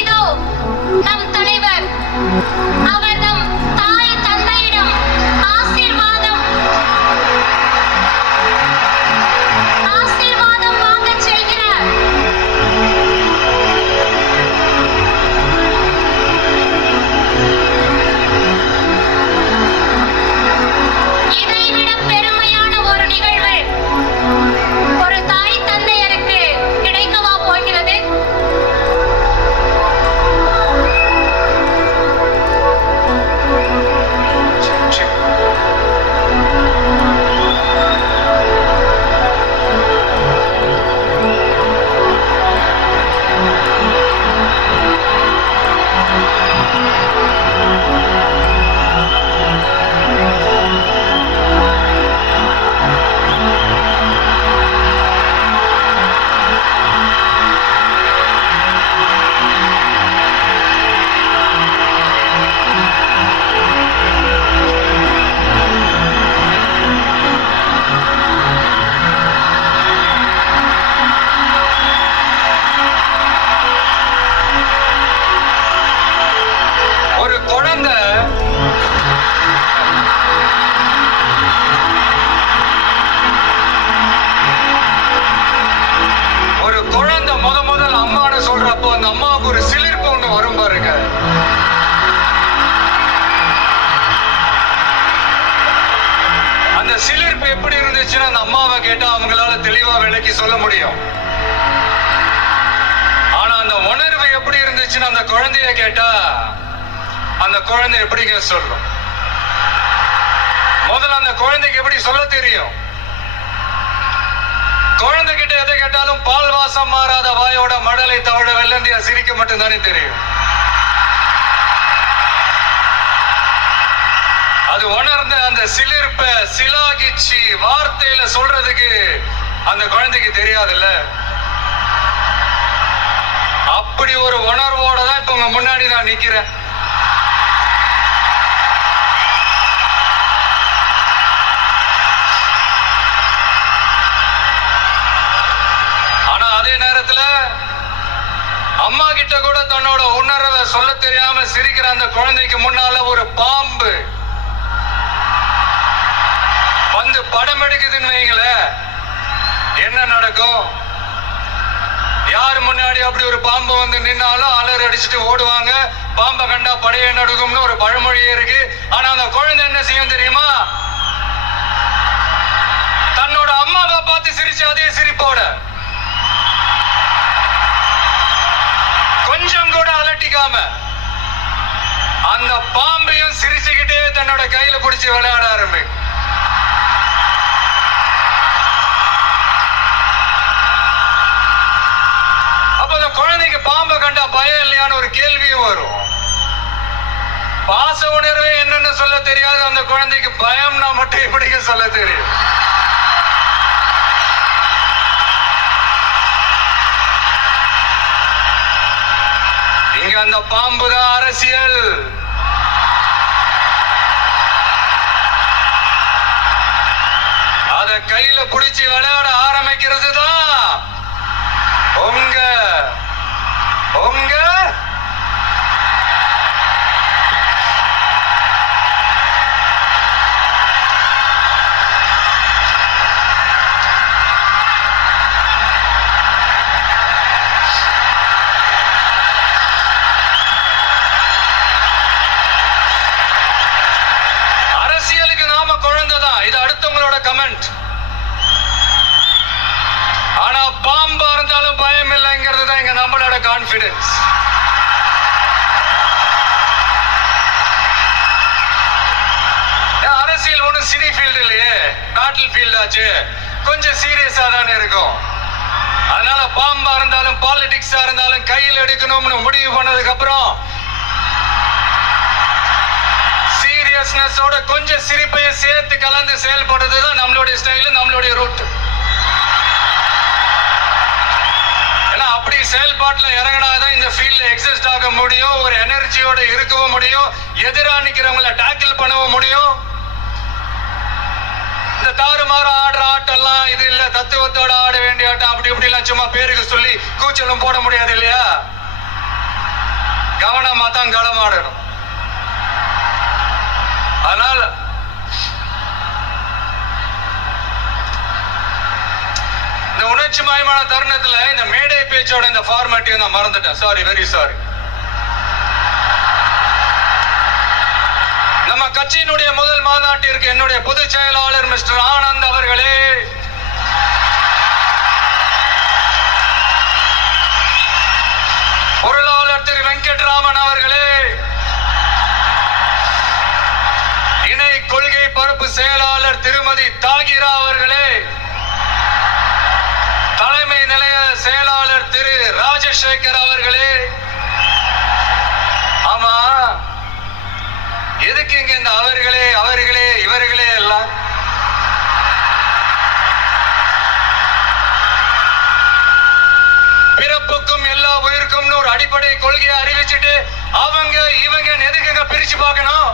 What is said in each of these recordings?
இதோ நம் தலைவர் அவர் நம் தாய் தந்தையிடம் ஆசீர்வாதம் வாங்கச் செல்கிறார். இதைவிட பெருமையான ஒரு நிகழ்வு ஒரு தாய் தந்தையருக்கு கிடைக்கவா போகிறது? சிலிர்ப்பு எப்படி இருந்துச்சுன்னு அந்த அம்மாவை கேட்டா அவங்களால தெளிவா விளக்கி சொல்ல முடியும். ஆனா அந்த உணர்வு எப்படி இருந்துச்சுன்னு அந்த குழந்தைய கேட்டா அந்த குழந்தை எப்படிங்க சொல்லும்? முதல்ல அந்த குழந்தைக்கு எப்படி சொல்ல தெரியும்? குழந்தை கிட்ட எதை கேட்டாலும் பால் வாசம் மாறாத வாயோட மடலை தவழ வெள்ளந்தியா சிரிக்க மட்டும்தானே தெரியும். அது உணர்ந்த அந்த சிலிர்ப்ப சிலாகிச்சு வார்த்தையில சொல்றதுக்கு அந்த குழந்தைக்கு தெரியாதுல்ல. அப்படி ஒரு உணர்வோட தான் இப்ப உங்க முன்னாடி நான் நிக்கிறேன். ஆனா அதே நேரத்துல அம்மா கிட்ட கூட தன்னோட உணர்வை சொல்ல தெரியாம சிரிக்கிற அந்த குழந்தைக்கு முன்னால ஒரு பாம்பு வந்து படம் எடுக்குதுன்னு வைங்களேன், என்ன நடக்கும்? யாரு முன்னாடி அப்படி ஒரு பாம்பு வந்து நின்னாலும் அலர் அடிச்சுட்டு ஓடுவாங்க. பாம்பை கண்டா படையே நடுக்கும்னு ஒரு பழமொழியே இருக்கு. ஆனா அந்த குழந்தை என்ன செய்யும் தெரியுமா? தன்னோட அம்மாவை பார்த்து சிரிச்சு அதே சிரிப்போட கொஞ்சம் கூட அலட்டிக்காம அந்த பாம்பையும் சிரிச்சுக்கிட்டே தன்னோட கையில பிடிச்சி விளையாட ஆரம்பிக்கும். குழந்தைக்கு பாம்பை கண்டா பயம் இல்லையான்னு ஒரு கேள்வியும் வரும். பாச உணர்வே என்னன்னு சொல்ல தெரியாது அந்த குழந்தைக்கு பயம்னா மட்டும் எப்படிங்க சொல்ல தெரியும்? இங்க அந்த பாம்பு தான் அரசியல். அத கையில பிடிச்சி விளையாட ஆரம்பிக்கிறது தான் உங்க அரசியலுக்கு நாம குழந்தைதான். இது அடுத்தவங்களோட கமெண்ட். ஆனா பாம்பா இருந்தாலும் பயம் இல்லைங்கிறது தான் இங்க நம்மளோட கான்பிடன்ஸ். அரசியல் ஒன்றும் சினி ஃபீல்டு இல்லையே, பேட்டில் ஃபீல்ட் ஆச்சு. கொஞ்சம் சீரியஸா தானே இருக்கும். அதனால பாம்பா இருந்தாலும் பாலிடிக்ஸா இருந்தாலும் கையில் எடுக்கணும்னு முடிவு பண்ணதுக்கு அப்புறம் மனசோட கொஞ்சம் சிரிப்பையும் சேர்த்து கலந்து செயல்படுறதுதான் நம்மளுடைய ஸ்டைல், நம்மளுடைய ரூட். ஏன்னா அப்படி செயல்பாட்டுல இறங்கினாதான் இந்த ஃபீல்ட்ல எக்ஸிஸ்ட் ஆக முடியும், ஒரு எனர்ஜியோட இருக்கவும் முடியும், எதிரா நிக்கிறவங்கள டாக்கிள் பண்ணவும் முடியும். இந்த தாறுமாறு ஆடுற ஆட்டெல்லாம் இது இல்ல, தத்துவத்தோட ஆட வேண்டிய ஆட்டம். அப்படி இப்படி எல்லாம் சும்மா பேருக்கு சொல்லி கூச்சலும் போட முடியாது இல்லையா? கவனமா தான் களமாடணும். அதனால இந்த உணர்ச்சி மயமான தருணத்துல இந்த மேடை பேச்சோட இந்த ஃபார்மேட்டையும் நான் மறந்துட்டேன். Sorry, very sorry. நம்ம கட்சியினுடைய முதல் மாநாட்டிற்கு என்னுடைய பொதுச் செயலாளர் மிஸ்டர் ஆனந்த் அவர்களே, பொருளாளர் திரு வெங்கட்ராமன் அவர்களே, இணை கொள்கை பரப்பு செயலாளர் திருமதி தாகிரா அவர்களே, தலைமை நிலைய செயலாளர் திரு ராஜசேகர் அவர்களே. ஆமா, எதுக்கு இங்க இந்த அவர்களே அவர்களே இவர்களே எல்லாம்? பிறப்புக்கும் எல்லா உயிருக்கும்னு ஒரு அடிப்படை கொள்கையை அறிவிச்சுட்டு அவங்க இவங்க எதுக்குங்க பிரிச்சு பார்க்கணும்?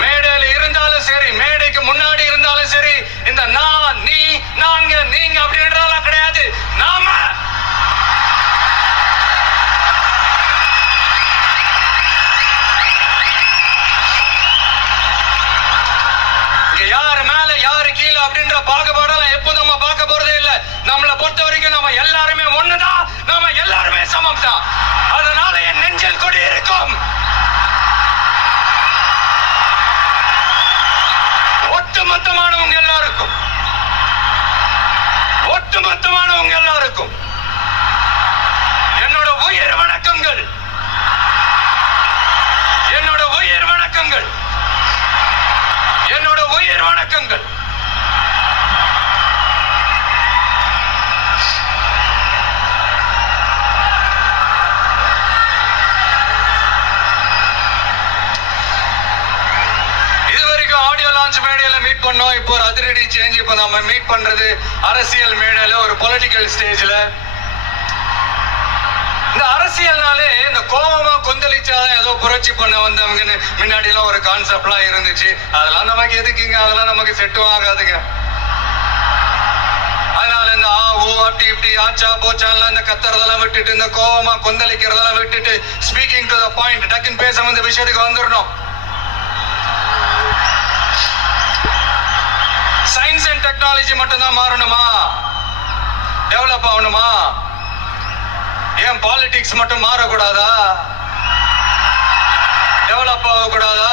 மேடையில இருந்தாலும் சரி, மேடைக்கு முன்னாடி இருந்தாலும் சரி, இந்த நான், நீ, நாங்க, நீங்க அப்படின்றதெல்லாம் கிடையாது. நாம யாரு மேல யாரு கீழே அப்படின்ற பாகுபாடெல்லாம் எப்போதும் நம்ம பார்க்க போறதே இல்ல. நம்மளை பொறுத்த வரைக்கும் நம்ம எல்லாருமே ஒண்ணுதான், நாம எல்லாருமே சமம் தான். அதனால என் நெஞ்சில் கொடி இருக்கும். ஒட்டுமொத்தமானவங்க எல்லாருக்கும், ஒட்டுமொத்தமானவங்க எல்லாருக்கும் என்னோட உயிர் வணக்கங்கள், என்னோட உயிர் வணக்கங்கள், என்னோட உயிர் வணக்கங்கள். இதுவரைக்கும் ஆடியோ லான்ச் மேடையில மீட் பண்ணோம். இப்போ ஒரு அதிரடி சேஞ்ச். இப்போ நம்ம மீட் பண்றது அரசியல் மேடையில, ஒரு பொலிட்டிக்கல் ஸ்டேஜ்ல. இந்த அரசியல்னாலே இந்த கோபமா கொந்தளிச்சாதான் ஏதோ புரட்சி பண்ண வந்தவங்கன்னு முன்னாடி எல்லாம் ஒரு கான்செப்ட்லாம் இருந்துச்சு. அதெல்லாம் நமக்கு எதுக்குங்க? அதெல்லாம் நமக்கு செட்டும் ஆகாதுங்க. அதனால இந்த ஆ ஊ அப்படி இப்படி ஆச்சா போச்சான்லாம் இந்த கத்துறதெல்லாம் விட்டுட்டு, இந்த கோபமா கொந்தளிக்கிறதெல்லாம் விட்டுட்டு, ஸ்பீக்கிங் டு த பாயிண்ட், டக்குன்னு பேச வந்த விஷயத்துக்கு வந்துடணும். சயின்ஸ் அண்ட் டெக்னாலஜி மட்டும்தான் மாறணுமா? டெவலப் ஆகணுமா? ஏன் பாலிடிக்ஸ் மட்டும் மாறக்கூடாதா? டெவலப் ஆகக்கூடாதா?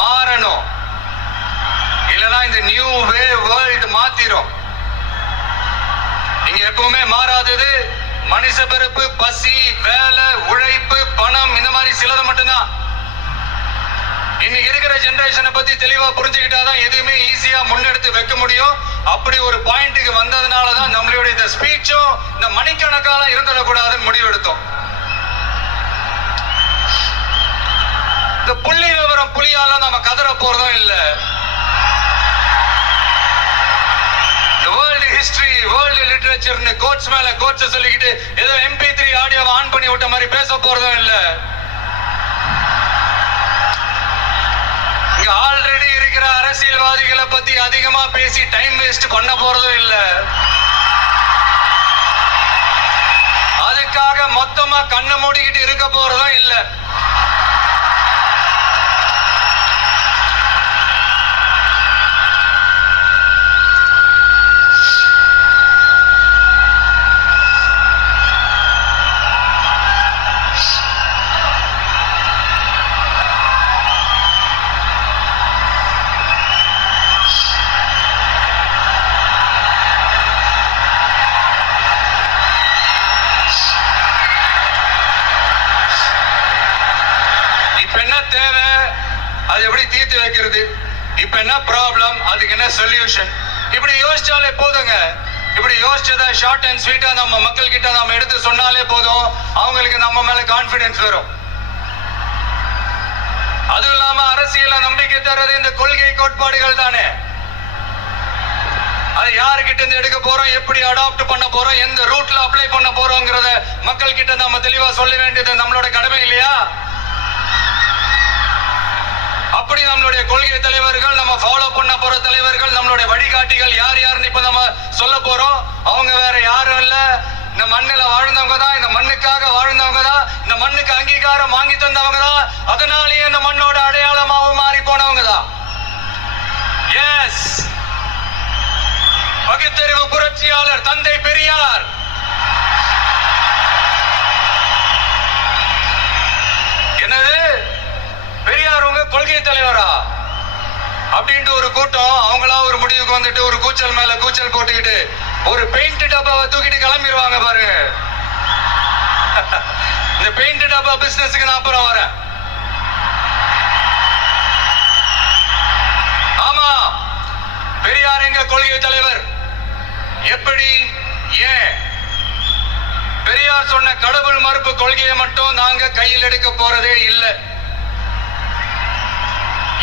மாறணும். இல்லைன்னா இந்த நியூ வே வேர்ல்டு மாத்திரும். இங்க எப்பவுமே மாறாதது மனுஷ பிறப்பு, பசி, வேலை, உழைப்பு, பணம், இந்த மாதிரி சிலது மட்டும்தான். இன்னைக்கு இருக்கிற ஜெனரேஷனை பத்தி தெளிவா புரிஞ்சுக்கிட்டாதான் எதுவுமே ஈஸியா முன்னெடுத்து வைக்க முடியும். அப்படி ஒரு பாயிண்ட்டுக்கு வந்ததுனாலதான் நம்மளுடைய இந்த ஸ்பீச்சும் இந்த மணிக்கணக்கால இருந்துடக்கூடாதுன்னு முடிவெடுத்தோம். இந்த புள்ளி விவரம் புலியால நம்ம கதற போறதும் இல்ல. வேர்ல்டு ஹிஸ்டரி, வேர்ல்டு லிட்டரேச்சர்னு கோட்ஸ் மேல கோட்ஸ் சொல்லிக்கிட்டு ஏதோ MP3 ஆடியோவை ஆன் பண்ணி விட்ட மாதிரி பேச போறதும் இல்ல. இங்க ஆல்ரெடி இருக்கிற அரசியல்வாதிகளை பத்தி அதிகமா பேசி டைம் வேஸ்ட் பண்ண போறதும் இல்ல. அதுக்காக மொத்தமா கண்ணை மூடிக்கிட்டு இருக்க போறதும் இல்ல. தேவை, அது எப்படி தீர்த்து வைக்கிறது? இப்ப என்ன ப்ராப்ளம், அதுக்கு என்ன சொல்யூஷன்? இப்படி யோசிச்சாலே போதுங்க. இப்படி யோசிச்சதை ஷார்ட் அண்ட் ஸ்வீட்டா நம்ம மக்கள் கிட்ட நாம எடுத்து சொன்னாலே போதும், அவங்களுக்கு நம்ம மேல கான்பிடன்ஸ் வரும். அதுவும் இல்லாம அரசியல நம்பிக்கை தர்றது இந்த கொள்கை கோட்பாடுகள் தானே. அது யாருக்கிட்ட இருந்து எடுக்க போறோம், எப்படி அடாப்ட் பண்ண போறோம், எந்த ரூட்ல அப்ளை பண்ண போறோம்ங்கறத மக்கள் கிட்ட நம்ம தெளிவா சொல்ல வேண்டியது நம்மளோட கடமை இல்லையா? அப்படி நம்மளுடைய கொள்கை தலைவர்கள், நம்ம ஃபாலோ பண்ண போற தலைவர்கள், நம்மளுடைய வழிகாட்டிகள் யார் யாருன்னு இப்ப நம்ம சொல்ல போறோம். அவங்க வேற யாரும் இல்ல, இந்த மண்ணில வாழ்ந்தவங்க தான், இந்த மண்ணுக்காக வாழ்ந்தவங்க தான், இந்த மண்ணுக்கு அங்கீகாரம் வாங்கி தந்தவங்க தான், அதனாலேயே இந்த மண்ணோட அடையாளமாகவும் மாறி போனவங்க தான். எஸ், பகுத்தறிவு புரட்சியாளர் தந்தை பெரியார். என்னது பெரியார் உங்க கொள்கை தலைவரா அப்படின்ட்டு ஒரு கூட்டம் அவங்களா ஒரு முடிவுக்கு வந்துட்டு ஒரு கூச்சல் மேல கூச்சல் போட்டுக்கிட்டு ஒரு பெயிண்ட் டப்பாவை தூக்கிட்டு கிளம்பிடுவாங்க பாருங்க. இந்த பெயிண்ட் டப்பா பிசினஸ்க்கு நான் அப்புறம் வரேன். ஆமா, பெரியார் எங்க கொள்கை தலைவர். எப்படி, ஏன்? பெரியார் சொன்ன கடவுள் மறுப்பு கொள்கையை மட்டும் நாங்க கையில் எடுக்க போறதே இல்லை.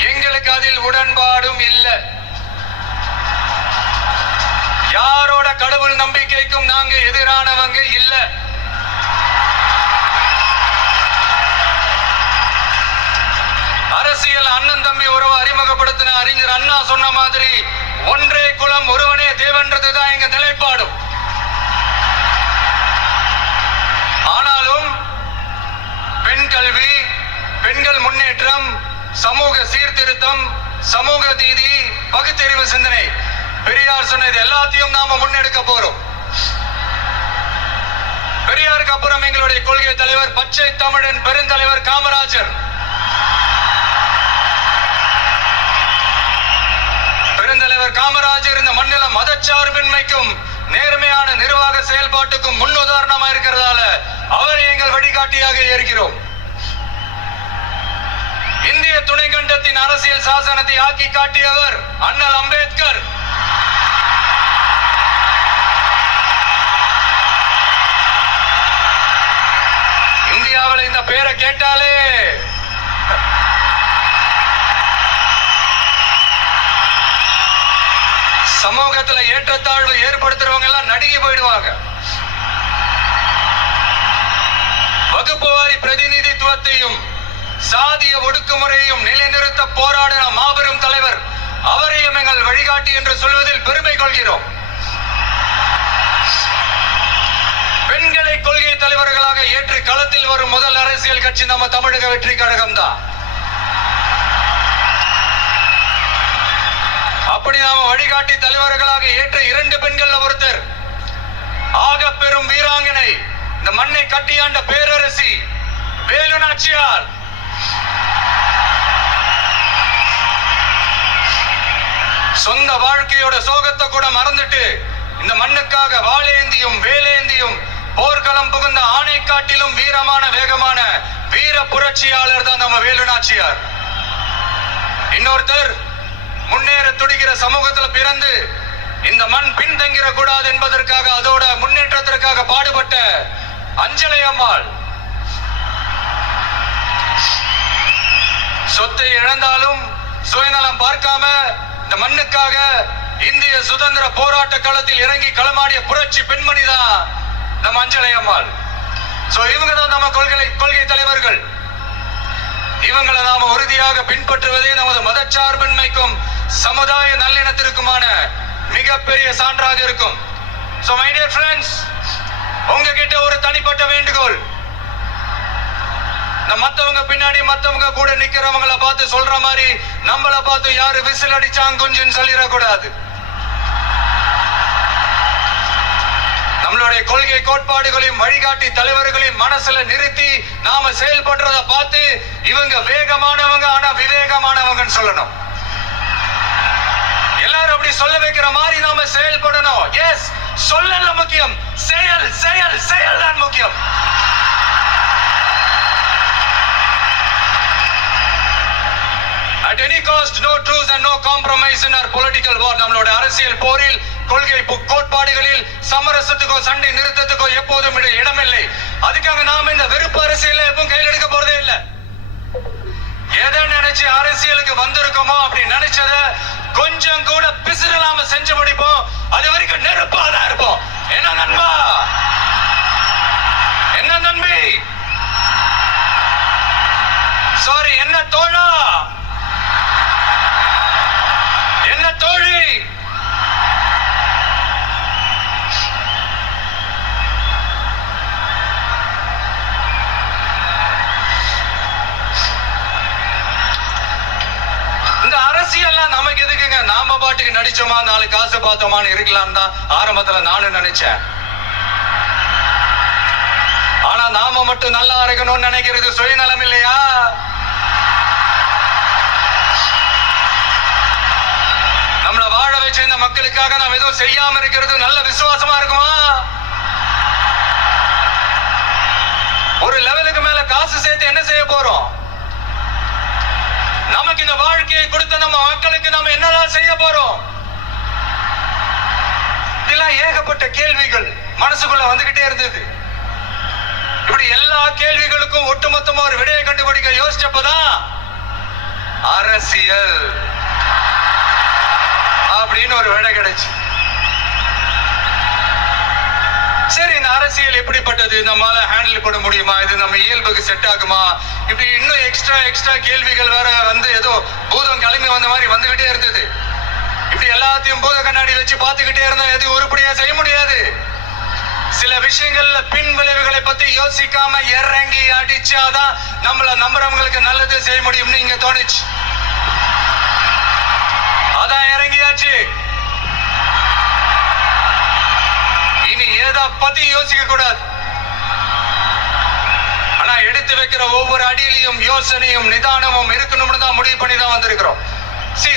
எங்களுக்கு அதில் உடன்பாடும் இல்லை. யாரோட கடவுள் நம்பிக்கைக்கும் நாங்க எதிரானவங்க இல்ல. அரசியல் அண்ணன் தம்பி உறவை அறிமுகப்படுத்தின அறிஞர் அண்ணா சொன்ன மாதிரி ஒன்றே குலம் ஒருவனே தேவன்றதுதான் எங்க நிலைப்பாடும். ஆனாலும் பெண் கல்வி, பெண்கள் முன்னேற்றம், சமூக சீர்திருத்தம், சமூக நீதி, பகுத்தறிவு சிந்தனை, பெரியார் சொன்னது எல்லாத்தையும் நாம முன்னெடுக்க போறோம். பெரியாருக்கு அப்புறம் எங்களுடைய கொள்கை தலைவர் பச்சை தமிழன் பெருந்தலைவர் காமராஜர். பெருந்தலைவர் காமராஜர் இந்த மண்ணில மதச்சார்பின்மைக்கும் நேர்மையான நிர்வாக செயல்பாட்டுக்கும் முன்னுதாரணமா இருக்கிறதால அவரை எங்கள் வழிகாட்டியாக ஏற்கிறோம். இந்திய துணைக்கண்டத்தின் அரசியல் சாசனத்தை ஆக்கி காட்டியவர் அண்ணல் அம்பேத்கர். இந்தியாவில் இந்த பேரை கேட்டாலே சமூகத்துல ஏற்றத்தாழ்வு ஏற்படுத்துறவங்க எல்லாம் நடுங்கி போயிடுவாங்க. வகுப்புவாரி பிரதிநிதித்துவத்தையும் சாதிய ஒடுக்குமுறையையும் நிலைநிறுத்த போராடின மாபெரும் தலைவர், அவரையும் எங்கள் வழிகாட்டி என்று சொல்வதில் பெருமை கொள்கிறோம். பெண்களை கொள்கை தலைவர்களாக ஏற்று களத்தில் வரும் முதல் அரசியல் கட்சி நம்ம தமிழக வெற்றி கழகம் தான். அப்படி நாம வழிகாட்டி தலைவர்களாக ஏற்ற 2 பெண்கள் ஒருத்தர், ஆக பெரும் வீராங்கனை, இந்த மண்ணை கட்டியாண்ட பேரரசி வேலு நாச்சியார். சொந்த வாழ்க்கையோட சோகத்தை கூட மறந்துட்டு இந்த மண்ணுக்காக வாளேந்தியும் வேலேந்தியும் போர்க்களம் புகுந்த ஆணை காட்டிலும் வீரமான வேகமான வீர புரட்சியாளர் தான் நம்ம வேலு நாச்சியார். இன்னொருத்தர் முன்னேற துடிக்கிற சமூகத்துல பிறந்து இந்த மண் பின்தங்கிட கூடாது என்பதற்காக அதோட முன்னேற்றத்திற்காக பாடுபட்ட அஞ்சலை அம்மாள். சொத்தை இழந்தாலும் சுயநலம் பார்க்காம இந்த மண்ணுக்காக இந்திய சுதந்திர போராட்ட களத்தில் இறங்கி களமாடிய புரட்சி பெண்மணி தான் நம்ம அஞ்சலை அம்மாள். இவங்க தான் நம்ம கொள்கை தலைவர்கள். இவங்களை நாம உறுதியாக பின்பற்றுவதே நமது மதச்சார்பின்மைக்கும் சமுதாய நல்லிணத்திற்குமான மிகப்பெரிய சான்றாக இருக்கும். மை டியர் ஃப்ரெண்ட்ஸ், உங்ககிட்ட ஒரு தனிப்பட்ட வேண்டுகோள். மத்தவங்க பின்னாடி மத்தவங்க கூட நிக்கிறவங்களை பார்த்து சொல்ற மாதிரி நம்மள பார்த்து யாரு விசில் அடிச்சாங்க கொஞ்சம் சொல்லிடக்கூடாது. நம்மளுடைய கொள்கை கோட்பாடுகளையும் வழிகாட்டி தலைவர்களையும் மனசுல நிறுத்தி நாம செயல்படுறத பார்த்து இவங்க வேகமானவங்க ஆனா விவேகமானவங்கன்னு சொல்லணும். எல்லாரும் அப்படி சொல்ல வைக்கிற மாதிரி நாம செயல்படணும். எஸ், சொல்லல முக்கியம், செயல் செயல் செயல் தான் முக்கியம். At any cost, no truce and no compromise in our political war. நம்மளோட அரசியல் போரில் கொள்கை கோட்பாடுகளில் சமரசத்துக்கோ சண்டை நிறுத்தத்துக்கோ எப்போதும் இடமில்லை. அதுக்காக நாம இந்த வெறுப்பு அரசியல எப்பவும் கையில் எடுக்க போறதே இல்லை. எதை நினைச்சு அரசியலுக்கு வந்திருக்கோமோ அப்படி நினைச்சத கொஞ்சம் கூட பிசுறாம செஞ்சு முடிப்போம். அது வரைக்கும் நெருப்பாதான் இருப்போம். என்ன நண்பா, என்ன நண்பி, சாரி என்ன தோழா, என்ன தோழி, இந்த அரசியல்லாம் நமக்கு எதுக்குங்க? நாம பாட்டுக்கு நடிச்சோமா, நாலு காசு பார்த்தோமான்னு இருக்கலாம் தான் ஆரம்பத்துல நானும் நினைச்சேன். ஆனா நாம மட்டும் நல்லா இருக்கணும்னு நினைக்கிறது சுயநலம் இல்லையா? நம்மள வாழ வச்ச இந்த மக்களுக்காக நாம் எதுவும் செய்யாம இருக்கிறது நல்ல விசுவாசமா இருக்குமா? ஒரு லெவலுக்கு மேல காசு சேர்த்து என்ன செய்ய போறோம்? நமக்கு இந்த வாழ்க்கையை கொடுத்த நம்ம மக்களுக்கு நாம என்னதான் செய்ய போறோம்? இதெல்லாம் ஏகப்பட்ட கேள்விகள் மனசுக்குள்ள வந்துகிட்டே இருந்தது. இப்படி எல்லா கேள்விகளுக்கும் ஒட்டுமொத்தமா ஒரு விடையை கண்டுபிடிக்க யோசிச்சப்பதான் அரசியல் அப்படின்னு ஒரு விடை கிடைச்சு. சரி, இந்த அரசியல் எப்படிப்பட்டது, நம்மளால ஹேண்டில் பண்ண முடியுமா, இது நம்ம இயல்புக்கு செட் ஆகுமா, இப்படி இன்னும் எக்ஸ்ட்ரா கேள்விகள் வேற வந்து ஏதோ பூதம் கிளம்பி வந்த மாதிரி வந்துகிட்டே இருந்தது. இப்படி எல்லாத்தையும் பூத கண்ணாடி வச்சு பார்த்துக்கிட்டே இருந்தா எது உருப்படியா செய்ய முடியாது. சில விஷயங்கள்ல பின் விளைவுகளை பத்தி யோசிக்காம இறங்கி அடிச்சாதான் நம்மள நம்புறவங்களுக்கு நல்லது செய்ய முடியும்னு இங்க தோணுச்சு. அதான் இறங்கியாச்சு. இனி ஏதா பத்தி யோசிக்க கூடாது. ஆனா எடுத்து வைக்கிற ஒவ்வொரு அடியிலையும் யோசனையும் நிதானமும் இருக்கணும்னு தான் முடிவு பண்ணி தான் வந்திருக்கிறோம்.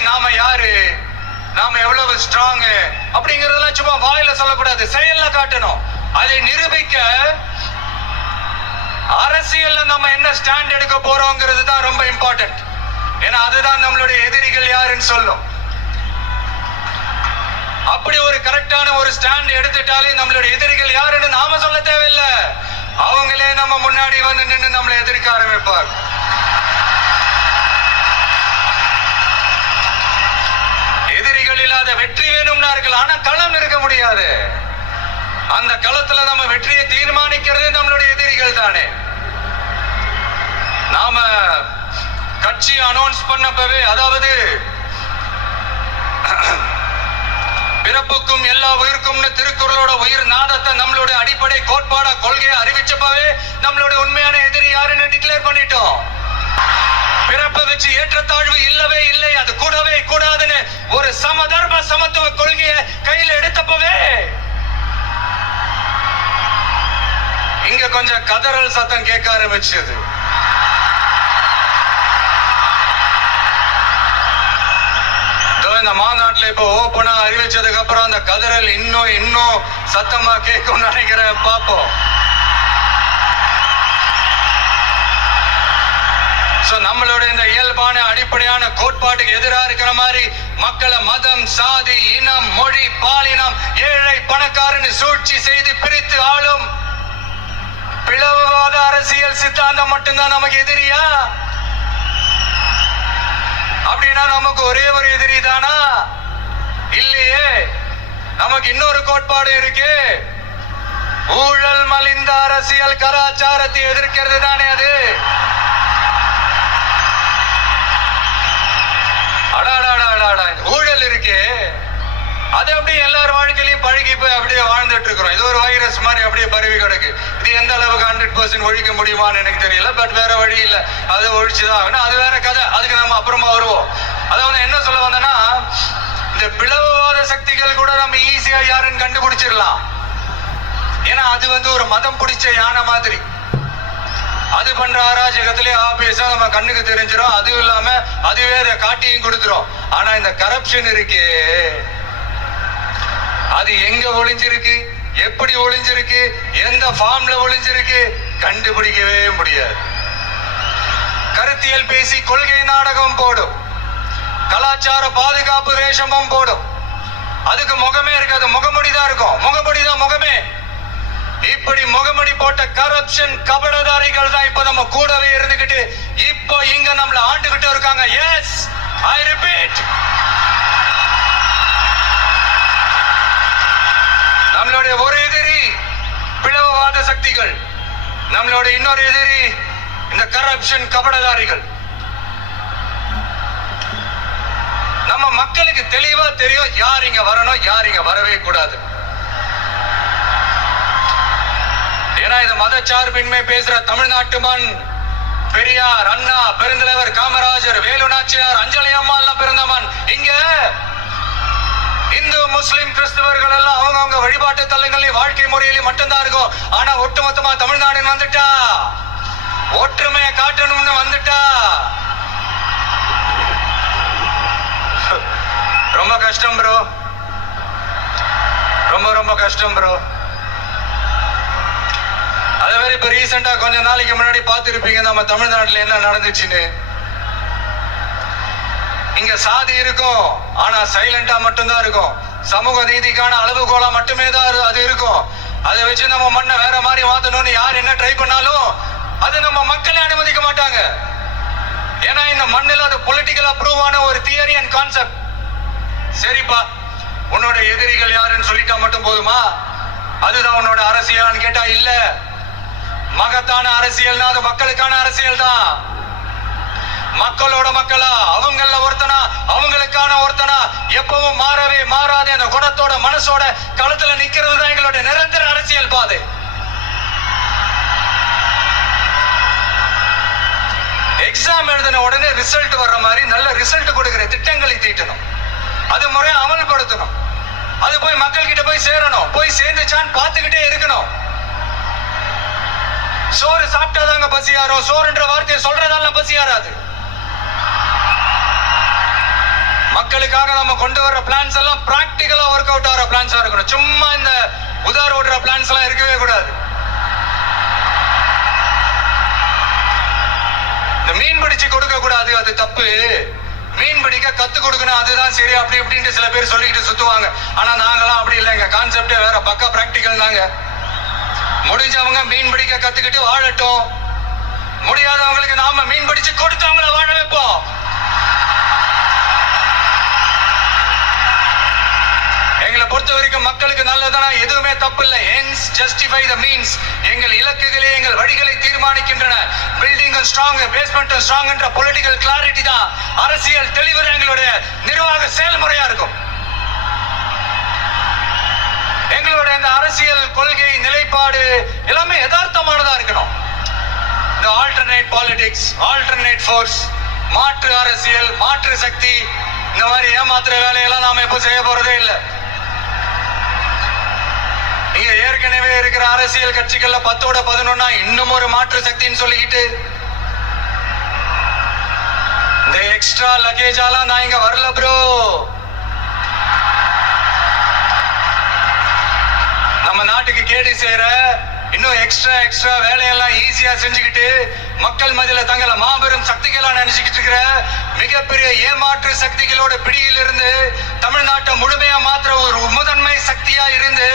நாம யாரு, நாம எவ்வளவு ஸ்ட்ராங் அப்படிங்கறதெல்லாம் சும்மா வாயில சொல்லக்கூடாது, செயல்ல காட்டணும். அதை நிரூபிக்க அரசியல்ல நம்ம என்ன ஸ்டாண்ட் எடுக்க போறோங்கிறது தான் ரொம்ப இம்பார்ட்டன்ட். ஏன்னா அதுதான் நம்மளுடைய எதிரிகள் யாருன்னு சொல்லும். அப்படி ஒரு கரெக்டான ஒரு ஸ்டாண்ட் எடுத்துட்டாலே நம்மளுடைய எதிரிகள் யாருன்னு நாம சொல்ல தேவையில்லை, அவங்களே நம்ம முன்னாடி வந்து நின்று நம்மளை எதிர்க்க ஆரம்பிப்பார். எதிரிகள் இல்லாத வெற்றி வேணும்னா இருக்கலாம், ஆனா களம் இருக்க முடியாது. அந்த களத்துல நம்ம வெற்றியை தீர்மானிக்கிறது நம்மளுடைய எதிரிகள் தானே. நாம கட்சி அனௌன்ஸ் பண்ணப்பவே, அதாவது பிறப்புக்கும் எல்லா உயிருக்கும்னு திருக்குறளோட உயிர் நாதத்தை நம்மளுடைய அடிப்படை கோட்பாடா கொள்கையை அறிவிச்சப்பவே நம்மளுடைய உண்மையான எதிரி யாருன்னு டிக்ளேர் பண்ணிட்டோம். பிறப்பை வச்சு ஏற்றத்தாழ்வு இல்லவே இல்லை, அது கூடவே கூடாதுன்னு ஒரு சமதர்ம சமத்துவ கொள்கையை கையில எடுத்தப்பவே இங்க கொஞ்சம் கதறல் சத்தம் கேட்க ஆரம்பிச்சது. இந்த மாநாட்டுல இப்ப ஓபனா அறிவிச்சதுக்கு அப்புறம் அந்த கதறல் இன்னும் சத்தமா கேட்கும் நினைக்கிறேன். பாப்போம். நம்மளோட இந்த இயல்பான அடிப்படையான கோட்பாட்டுக்கு எதிராக இருக்கிற மாதிரி மக்களை மதம், சாதி, இனம், மொழி, பாலினம், ஏழை பணக்காரன்னு சூழ்ச்சி செய்து பிரித்து ஆளும் பிளவுவாத அரசியல் சித்தாந்தம் மட்டும்தான் நமக்கு எதிரியா? அப்படின்னா நமக்கு ஒரே ஒரு எதிரி தானா? இல்லையே. நமக்கு இன்னொரு கோட்பாடு இருக்கு. ஊழல் மலிந்த அரசியல் கலாச்சாரத்தை எதிர்க்கிறது தானே அது. ஊழல் இருக்கு, அது அப்படியே எல்லார் வாழ்க்கையிலையும் பழகி போய் அப்படியே வாழ்ந்துட்டு இருக்கிறோம். இது ஒரு வைரஸ் மாதிரி அப்படியே பரவி கிடக்கு. இது எந்த அளவுக்கு 100% ஒழிக்க முடியுமான்னு எனக்கு தெரியல. பட் வேற வழி இல்லை, அது ஒழிச்சுதான் ஆகணும். அது வேற கதை, அதுக்கு நம்ம அப்புறமா வருவோம். அதாவது என்ன சொல்ல வந்தேன்னா, இந்த பிளவுவாத சக்திகள் கூட நம்ம ஈஸியா யாருன்னு கண்டுபிடிச்சிடலாம். ஏன்னா அது வந்து ஒரு மதம் பிடிச்ச யானை மாதிரி. அது பண்ற அராஜகத்திலே ஆபீஸா நம்ம கண்ணுக்கு தெரிஞ்சிடும். அதுவும் இல்லாம அதுவே அதை காட்டியும் கொடுத்துரும். ஆனா இந்த கரப்ஷன் இருக்கே, அது எங்க ஒளிஞ்சிருக்கு, எப்படி ஒளிஞ்சிருக்கு, எந்த ஃபார்ம்ல ஒளிஞ்சிருக்கு கண்டுபிடிக்கவே முடியாது. கருத்தியல் பேசி கொள்கை நாடகம் போடும், கலாச்சார பாதுகாப்பு வேஷமும் போடும். அதுக்கு முகமே இருக்காது, முகமுடி தான் இருக்கும். முகமுடி தான் முகமே. இப்படி முகமுடி போட்ட கரப்ஷன் கபடதாரிகள் தான் இப்ப நம்ம கூடவே இருந்துகிட்டு இப்போ இங்க நம்மள ஆண்டுகிட்டு இருக்காங்க. எஸ், ஐ ரிப்பீட், நம்மளுடைய ஒரு எதிரி பிளவுவாத சக்திகள், நம்மளுடைய இன்னொரு எதிரி இந்த கரப்ஷன் கபடதாரிகள். நம்ம மக்களுக்கு தெளிவா தெரியும் யார் இங்க வரணும், யார் இங்க வரவே கூடாது. ஏன்னா இந்த மதச்சார்பின்மை பேசுற தமிழ்நாட்டு மண் பெரியார், அண்ணா, பெருந்தலைவர் காமராஜர், வேலு நாச்சியார், அஞ்சலி அம்மா எல்லாம் பிறந்த மண். இங்க இந்து முஸ்லிம் கிறிஸ்தவர்கள் எல்லாம் அவங்க வழிபாட்டு தலங்களையும் வாழ்க்கை முறையிலும் மட்டும்தான் இருக்கும். ஆனா ஒட்டுமொத்தமா தமிழ்நாடுன்னு வந்துட்டா, ஒற்றுமையை காட்டணும்னு வந்துட்டா ரொம்ப கஷ்டம் ப்ரோ, ரொம்ப ரொம்ப கஷ்டம் ப்ரோ. அதே மாதிரி இப்ப ரீசெண்டா கொஞ்ச நாளைக்கு முன்னாடி பார்த்திருப்பீங்க நம்ம தமிழ்நாட்டுல என்ன நடந்துச்சுன்னு. இங்க சாதி இருக்கும், ஆனா சைலண்டா மட்டும்தான் இருக்கும். சமூக நீதிக்கான அளவுகோலா மட்டுமே தான் அது இருக்கும். அதை வச்சு நம்ம மண்ணை வேற மாதிரி மாத்தணும்னு யார் என்ன ட்ரை பண்ணாலும் அது நம்ம மக்களே அனுமதிக்க மாட்டாங்க. ஏன்னா இந்த மண்ணில் அது பொலிட்டிக்கல் அப்ரூவ் ஆன ஒரு தியரி அண்ட் கான்செப்ட். சரிப்பா, உன்னோட எதிரிகள் யாருன்னு சொல்லிட்டா மட்டும் போதுமா? அதுதான் உன்னோட அரசியலான்னு கேட்டா இல்ல. மகத்தான அரசியல்னா அது மக்களுக்கான அரசியல் தான். மக்களோட மக்களா, அவங்கள ஒருத்தனா, அவங்களுக்கான ஒருத்தனா, எப்பவும் மாறவே மாறாத அந்த குணத்தோட மனசோட களத்துல நிக்கிறது தான் எங்களோட நிரந்தர அரசியல் பாதை. எக்ஸாம் எழுதின உடனே ரிசல்ட் வர்ற மாதிரி நல்ல ரிசல்ட் கொடுக்கிற திட்டங்களை தீட்டணும், அது முறையை அமல்படுத்தணும், அது போய் மக்கள் கிட்ட போய் சேரணும். போய் சேர்ந்துச்சான்னு பார்த்துக்கிட்டே இருக்கணும். சோறு சாப்பிட்டாதாங்க பசி யாரும், சோறுன்ற வார்த்தையை சொல்றதால பசி யாராது. மக்களுக்காக நம்ம கொண்டு வர பிளான்ஸ் எல்லாம் பிராக்டிகலா ஒர்க் அவுட் ஆகிற பிளான்ஸா இருக்கணும். சும்மா இந்த உதார ஓடுற பிளான்ஸ் எல்லாம் இருக்கவே கூடாது. இந்த மீன் பிடிச்சு கொடுக்க கூடாது, அது தப்பு. மீன் பிடிக்க கத்து கொடுக்கணும், அதுதான் சரி. அப்படி இப்படின்ட்டு சில பேர் சொல்லிக்கிட்டு சுத்துவாங்க. ஆனா நாங்களாம் அப்படி இல்லை, எங்க கான்செப்டே வேற, பக்கா பிராக்டிகல் தாங்க. முடிஞ்சவங்க மீன் பிடிக்க கத்துக்கிட்டு வாழட்டும், முடியாதவங்களுக்கு நாம மீன் பிடிச்சு கொடுத்து அவங்கள வாழ வைப்போம். எங்களை பொறுத்த வரைக்கும் மக்களுக்கு நல்லதானா எதுவுமே தப்பு இல்லை. ends justify the means. எங்கள் இலக்குகளே எங்கள் வழிகளை தீர்மானிக்கின்றன. பில்டிங் ஸ்ட்ராங், பேஸ்மெண்ட் ஸ்ட்ராங் என்ற பொலிட்டிக்கல் கிளாரிட்டி தான் அரசியல் தெளிவு எங்களுடைய நிர்வாக செயல்முறையா இருக்கும். எங்களுடைய இந்த அரசியல் கொள்கை நிலைப்பாடு எல்லாமே யதார்த்தமானதா இருக்கணும். இந்த ஆல்டர்னேட் பாலிடிக்ஸ், ஆல்டர்னேட் ஃபோர்ஸ், மாற்று அரசியல், மாற்று சக்தி, இந்த மாதிரி ஏமாத்துற வேலையெல்லாம் நாம எப்போ செய்ய போறதே இல்லை. இங்க ஏற்கனவே இருக்கிற அரசியல் கட்சிகள்ல 10ஓட 11 இன்னும் ஒரு மாற்று சக்தின்னு சொல்லிக்கிட்டு இந்த எக்ஸ்ட்ரா லக்கேஜாலாம் நான் இங்க வரல ப்ரோ. நம்ம நாட்டுக்கு கேடு செய்யற இன்னும் எக்ஸ்ட்ரா வேலையெல்லாம் ஈஸியா செஞ்சுக்கிட்டு மக்கள் மத்தியில தங்களை மாபெரும் சக்திகளா நினைச்சுக்கிட்டு இருக்கிற மிகப்பெரிய ஏமாற்று சக்திகளோட பிடியில் இருந்து தமிழ்நாட்டை முழுமையா மாத்திர ஒரு முதன்மை சக்தியா இருந்து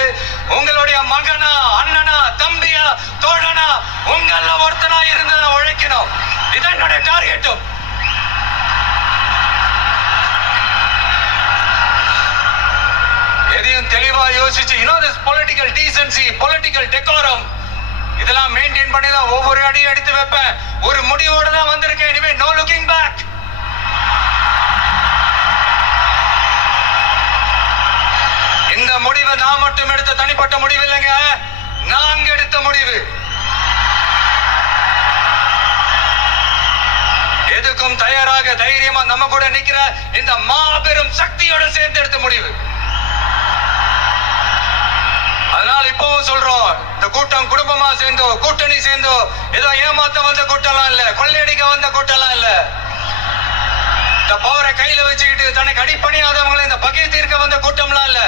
உங்களுடைய மகனா, அண்ணனா, தம்பியா, தோழனா, உங்கள ஒருத்தனா இருந்து உழைக்கணும். இதான் என்னுடைய டார்கெட்டும். எதையும் தெளிவா யோசிச்சு, this political decency, political decorum, இதெல்லாம் மெயின்டைன் பண்ணி தான் ஒவ்வொரு அடியும் எடுத்து வைப்பேன். ஒரு முடிவோட தான் வந்திருக்கேன். இனிமே நோ லுக்கிங் பேக். இந்த முடிவை நான் மட்டும் எடுத்த தனிப்பட்ட முடிவு இல்லைங்க, நாங்க எடுத்த முடிவு. எதுக்கும் தயாராக தைரியமா நம்ம கூட நிக்கிற இந்த மாபெரும் சக்தியோட சேர்ந்து எடுத்த முடிவு. அதனால இப்பவும் சொல்றோம், இந்த கூட்டம் குடும்பமா சேர்ந்தோ, கூட்டணி சேர்ந்தோ, ஏதோ ஏமாத்த வந்த கூட்டம்லாம் இல்ல, கொள்ளையடிக்க வந்த கூட்டம்லாம் இல்ல. இந்த பவரை கையில வச்சுக்கிட்டு தனக்கு அடிப்பணியாதவங்களை இந்த பகை தீர்க்க வந்த கூட்டம்லாம் இல்ல.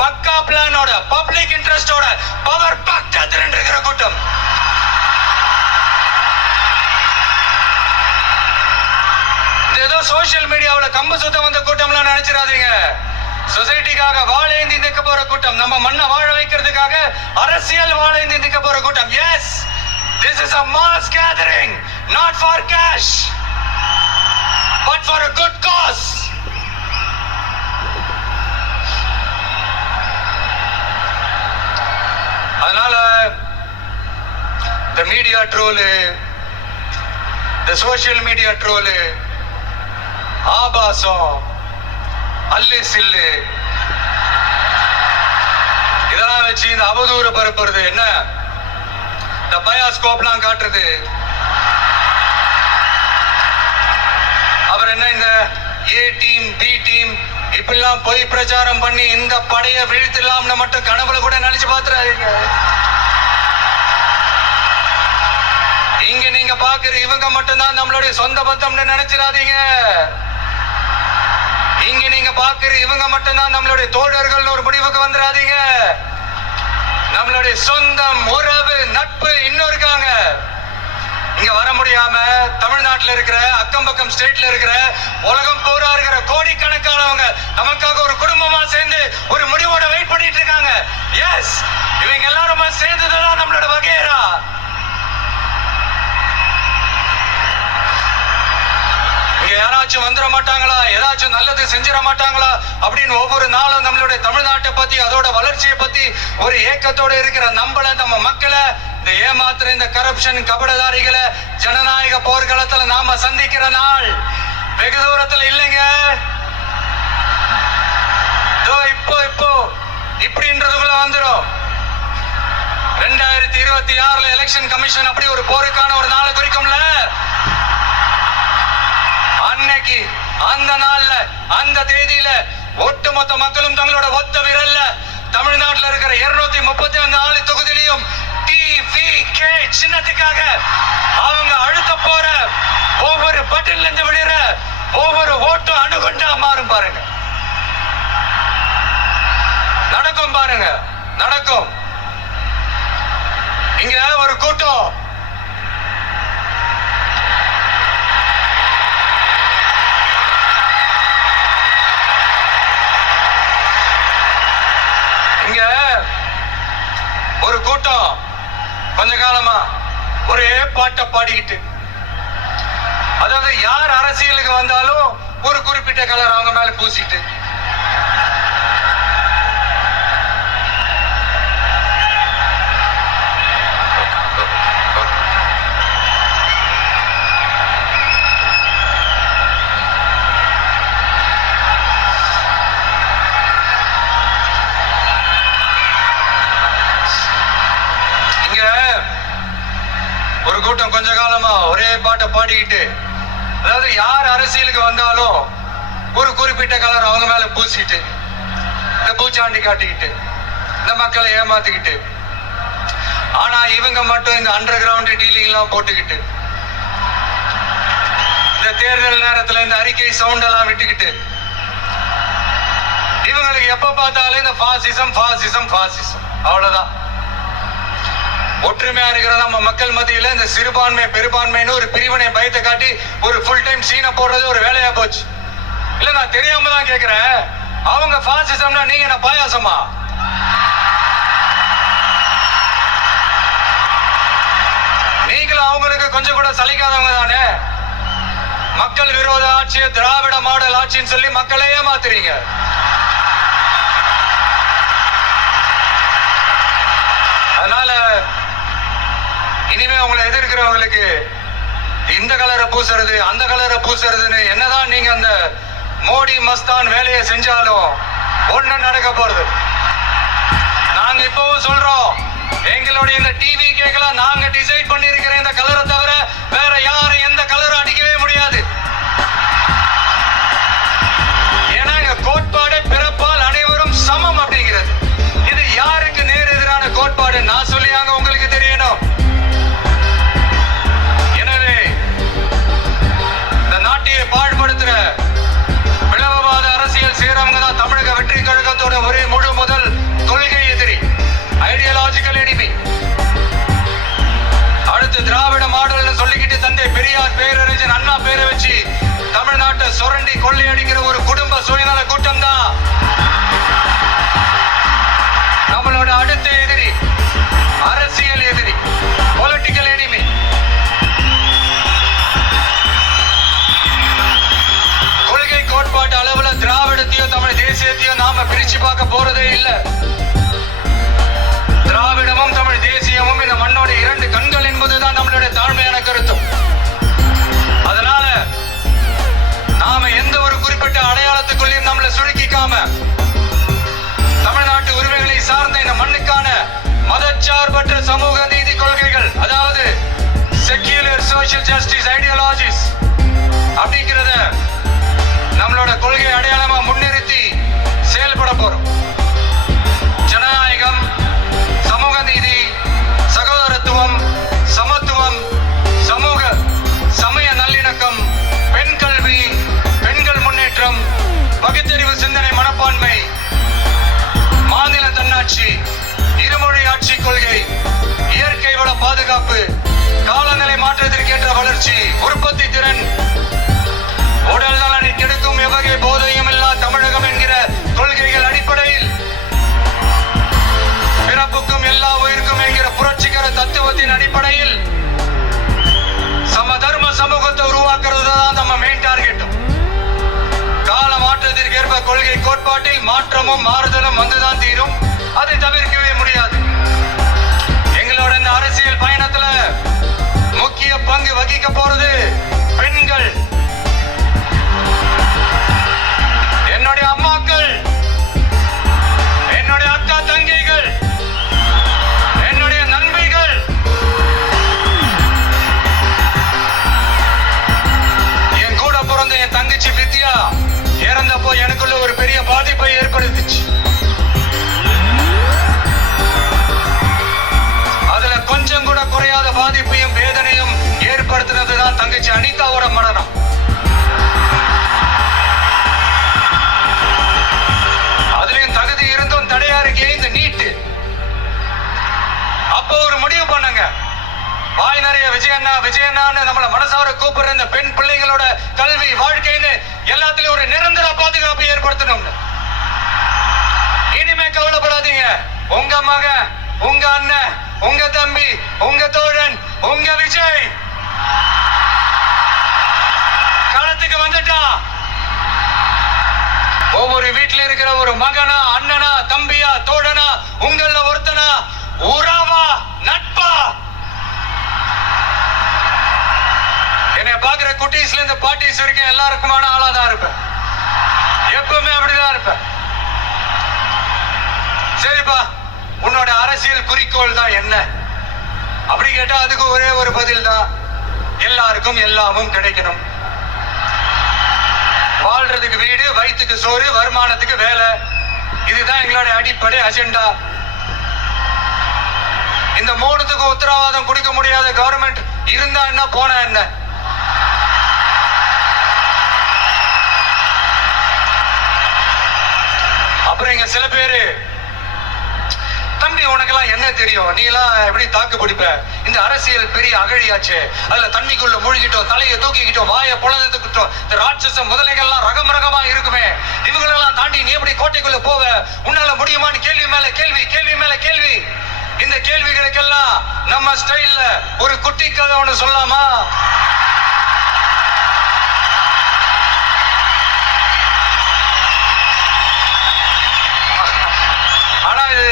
பக்கா பிளானோட, பப்ளிக் இன்ட்ரெஸ்டோட, பவர் பக்கா திரண்டிருக்கிற கூட்டம். ஏதோ சோசியல் மீடியாவில் கம்பு சுத்த வந்த கூட்டம்லாம் நினைச்சிடாதீங்க. சொசைட்டிக்காக வாழேந்தி நிற்க போற கூட்டம், நம்ம மண்ணை வாழ வைக்கிறதுக்காக அரசியல் வாழேந்தி நிற்க போற கூட்டம். Yes, this is a mass gathering, not for cash, but for a good cause. அதனால the media troll, the social media troll, ஆபாசம், அல்லு சில்லு, இதெல்லாம் வச்சு இந்த அவதூறு பரப்புறது என்ன, இந்த பயாஸ்கோப்லாம் காட்டுறது, அவர் என்ன இந்த ஏ டீம் பி டீம் இப்படிலாம் போய் பிரச்சாரம் பண்ணி இந்த படையை வீழ்த்திடலாம்னு மட்டும் கனவுல கூட நினைச்சு பாத்துறாதீங்க. இங்க நீங்க பாக்குற இவங்க மட்டும்தான் நம்மளுடைய சொந்த பத்தம்னு நினைச்சிடாதீங்க. இங்க நீங்க பாக்குற இவங்க மட்டும்தான் நம்மளுடைய தோழர்கள் ஒரு முடிவுக்கு வந்துடாதீங்க. நம்மளுடைய சொந்தம், உறவு, நட்பு இன்னும் இருக்காங்க. இங்க வர முடியாம தமிழ்நாட்டில் இருக்கிற அக்கம் பக்கம் ஸ்டேட்ல இருக்கிற உலகம் பூரா இருக்கிற கோடிக்கணக்கானவங்க நமக்காக ஒரு குடும்பமா சேர்ந்து ஒரு முடிவோட வெயிட் பண்ணிட்டு இருக்காங்க. எஸ், இவங்க எல்லாரும் சேர்ந்துதான் நம்மளோட வகையரா. இங்க யாராச்சும் வந்துட மாட்டாங்களா, ஏதாச்சும் நல்லது செஞ்சிட மாட்டாங்களா அப்படின்னு ஒவ்வொரு நாளும் நம்மளுடைய தமிழ்நாட்டை பத்தி அதோட வளர்ச்சியை பத்தி ஒரு ஏக்கத்தோட இருக்கிற நம்மள நம்ம மக்களை இந்த ஏமாத்துற இந்த கரப்ஷன் கபடதாரிகளை ஜனநாயக போர்க்களத்துல நாம சந்திக்கிற நாள் வெகு தூரத்துல இல்லைங்க. இப்போ இப்படின்றதுக்குள்ள வந்துடும். 2026 எலெக்ஷன் கமிஷன் அப்படி ஒரு போருக்கான ஒரு நாளை குறிக்கும்ல. அன்னைக்கு அந்த நாள்ல அந்த தேதியில ஒட்டுமொத்த மக்களும் தங்களோட ஒத்த விரல்ல தமிழ்நாட்டில் இருக்கிற 234 தொகுதியிலையும் TVK சின்னத்துக்காக அவங்க அழுத்த போற ஒவ்வொரு பட்டியல இருந்து விடுற ஒவ்வொரு ஓட்டும் அணுகுண்டா மாறும். பாருங்க, நடக்கும். பாருங்க, நடக்கும். இங்க ஒரு கூட்டம் கொஞ்ச காலமா ஒரே பாட்டை பாடிக்கிட்டு, அதாவது யார் அரசியலுக்கு வந்தாலும் ஒரு குறிப்பிட்ட கலர் அவங்க மேல பூசிட்டு, ஒரு கூட்டம் கொஞ்ச காலமா ஒரே பாட்டை பாடிக்கிட்டு, அதாவது யார் அரசியலுக்கு வந்தாலும் ஒரு குறிப்பிட்ட கலர் அவங்க மேல பூசிட்டு, இந்த பூச்சாண்டி காட்டிக்கிட்டு, இந்த மக்களை ஏமாத்திக்கிட்டு, ஆனா இவங்க மட்டும் இந்த அண்டர் கிரவுண்ட் டீலிங் எல்லாம் போட்டுக்கிட்டு, இந்த தேர்தல் நேரத்துல இந்த அறிக்கை சவுண்ட் எல்லாம் விட்டுக்கிட்டு, இவங்களுக்கு எப்ப பார்த்தாலும் இந்த பாசிசம் பாசிசம் பாசிசம் அவ்வளவுதான். ஒற்றுமையா இருக்கிற நம்ம மக்கள் மத்தியில இந்த சிறுபான்மை பெரும்பான்மைன்னு ஒரு பிரிவினை பயத்தை காட்டி ஒரு ஃபுல் டைம் சீனை போடுறது ஒரு வேலையா போச்சு. இல்ல, நான் தெரியாம தான் கேக்குறேன். அவங்க பாசிசம்னா நீங்க என்ன பாயாசமா? நீங்களும் அவங்களுக்கு கொஞ்சம் கூட சலிக்காதவங்க தானே. மக்கள் விரோத ஆட்சியை திராவிட மாடல் ஆட்சின்னு சொல்லி மக்களை ஏமாத்துறீங்க. அதனால இனிமே உங்களை எதிர்க்கிறவங்களுக்கு இந்த கலரை பூசுறது அந்த கலரை பூசுறதுன்னு என்னதான் நீங்க அந்த மோடி மஸ்தான் வேலையை செஞ்சாலும் ஒண்ணு நடக்க போறது. நாங்க இப்பவும் சொல்றோம், எங்களுடைய இந்த டிவி கேக்கலாம் நாங்க டிசைட் பண்ணி இருக்கிற இந்த கலரை தவிர வேற யாரும் எந்த கலரும் அடிக்கவே முடியாது. ஏன்னா எங்க கோட்பாடு பிறப்பால் அனைவரும் சமம் அப்படிங்கிறது. இது யாருக்கு நேர் எதிரான கோட்பாடு நான் சொல்லியாங்க உங்களுக்கு தெரியணும். எனவே இந்த நாட்டையை பாழ்படுத்துற பிளவுவாத அரசியல் செய்யறவங்க தான் தமிழக வெற்றி கழகத்தோட ஒரே முழு முதல் கொள்கை எதிரி, ஐடியாலஜிக்கல் எனிமி. அடுத்து திராவிட மாடல்னு சொல்லிக்கிட்டு தந்தை பெரியார் பேரறிஞர் அண்ணா பேரை வச்சு சுரண்டி கொள்ளையடிக்கிற ஒரு குடும்ப சுயநல கூட்டம் தான் நம்மளோட அடுத்த எதிரி, அரசியல் எதிரி, பொலிட்டிக்கல் எனிமி. கொள்கை கோட்பாட்டு அளவுல திராவிடத்தையும் தமிழ் தேசியத்தையும் நாம பிரிச்சு பார்க்க போறதே இல்லை. திராவிடமும் தமிழ் தேசியமும் இந்த மண்ணோட இரண்டு கண்கள் என்பதுதான் நம்மளுடைய தாழ்மையான கருத்தும். அதனால நாம எந்த ஒரு குறிப்பிட்ட அடையாளத்துக்குள்ளேயும் நம்மளை சுருக்கிக்காம தமிழ்நாட்டு உரிமைகளை சார்ந்த இந்த மண்ணுக்கான மதச்சார்பற்ற சமூக நீதி கொள்கைகள், அதாவது செக்யூலர் சோஷியல் ஜஸ்டிஸ் ஐடியாலஜிஸ் அப்படிங்கிறத நம்மளோட கொள்கை அடையாளமா முன்னிறுத்தி செயல்பட போறோம். ஜனநாயகம், சமூக நீதி, சகோதரத்துவம், சமத்துவம், சமூக சமய நல்லிணக்கம், பெண் கல்வி, பெண்கள் முன்னேற்றம், பகுத்தறிவு சிந்தனை மனப்பான்மை, மாநில தன்னாட்சி, இருமொழி ஆட்சி கொள்கை, இயற்கை வள பாதுகாப்பு, காலநிலை மாற்றத்திற்கேற்ற வளர்ச்சி, உற்பத்தி திறன், உடல் நலனை கெடுக்கும் எவ்வகை போதையும் இல்லா தமிழகம் என்கிற கொள்கைகள் அடிப்படையில் பிறப்புக்கும் எல்லா உயிருக்கும் என்கிற புரட்சிகர தத்துவத்தின் அடிப்படையில் சமதர்ம சமூகத்தை உருவாக்குறது தான் நம்ம மெயின் டார்கெட்டும். கால மாற்றத்திற்கு ஏற்ப கொள்கை கோட்பாட்டில் மாற்றமும் மாறுதலும் வந்துதான் தீரும். அதை தவிர்க்கவே முடியாது. எங்களோட இந்த அரசியல் பயணத்துல முக்கிய பங்கு வகிக்க போறது பெண்கள், என்னுடைய அம்மாக்கள், என்னுடைய அக்கா தங்கைகள், என்னுடைய நண்பிகள், என் கூட பிறந்த என் தங்கச்சி வித்யா இறந்தப்போ எனக்குள்ள ஒரு பெரிய பாதிப்பை ஏற்படுத்துச்சு. அதுல கொஞ்சம் கூட குறையாத பாதிப்பையும் வேதனையும் ஏற்படுத்தினதுதான் தங்கச்சி அனிதாவோட மரணம். அதுலயும் தகுதி இருந்தும் தடையாருக்கே இந்த நீட்டு. அப்போ ஒரு முடிவு பண்ணுங்க, வாய் நிறைய விஜயண்ணா விஜயண்ணான்னு நம்மள மனசார கூப்பிடுற இந்த பெண் பிள்ளைகளோட கல்வி வாழ்க்கைன்னு எல்லாத்துலயும் ஒரு நிரந்தர பாதுகாப்பு ஏற்படுத்தணும்னு. இனிமே கவலைப்படாதீங்க. உங்க மகன், உங்க அண்ணன், உங்க தம்பி, உங்க தோழன், உங்க விஜய் களத்துக்கு வந்துட்டா. ஒவ்வொரு வீட்டுல இருக்கிற ஒரு மகனா, அண்ணனா, தம்பியா, தோழனா, உங்கள ஒருத்தனா, உறவா, நட்பா, என்னை பாக்குற குட்டீஸ்ல இருந்து பாட்டிஸ் வரைக்கும் எல்லாருக்குமான ஆளா தான் இருப்பேன். எப்பவுமே அப்படிதான் இருப்பேன். சரிப்பா, உன்னோட அரசியல் குறிக்கோள் தான் என்ன அப்படி கேட்டா அதுக்கு ஒரே ஒரு பதில் தான், எல்லாருக்கும் எல்லாமும் கிடைக்கணும். வாழ்றதுக்கு வீடு, வயிற்றுக்கு சோறு, வருமானத்துக்கு வேலை, இதுதான் எங்களோட அடிப்படை அஜெண்டா. இந்த மூணுத்துக்கு உத்தரவாதம் கொடுக்க முடியாத கவர்மெண்ட் இருந்தா என்ன, போனா என்ன? அப்புறம் இங்க சில பேரு, தம்பி உனக்கெல்லாம் என்ன தெரியும், நீ எல்லாம் எப்படி தாக்கு பிடிப்ப, இந்த அரசியல் பெரிய அகழியாச்சு, அதுல தண்ணிக்குள்ள மூழ்கிட்டோம், தலையை தூக்கிக்கிட்டோம், வாயை பொழந்துக்கிட்டோம், இந்த ராட்சச முதலைகள்லாம் ரகம் ரகமா இருக்குமே, இவங்களெல்லாம் தாண்டி நீ எப்படி கோட்டைக்குள்ள போவ, உன்னால முடியுமான்னு கேள்வி மேல கேள்வி, கேள்வி மேல கேள்வி. இந்த கேள்விகளுக்கெல்லாம் நம்ம ஸ்டைல்ல ஒரு குட்டி கதை ஒண்ணு சொல்லாமா? ஆனா இது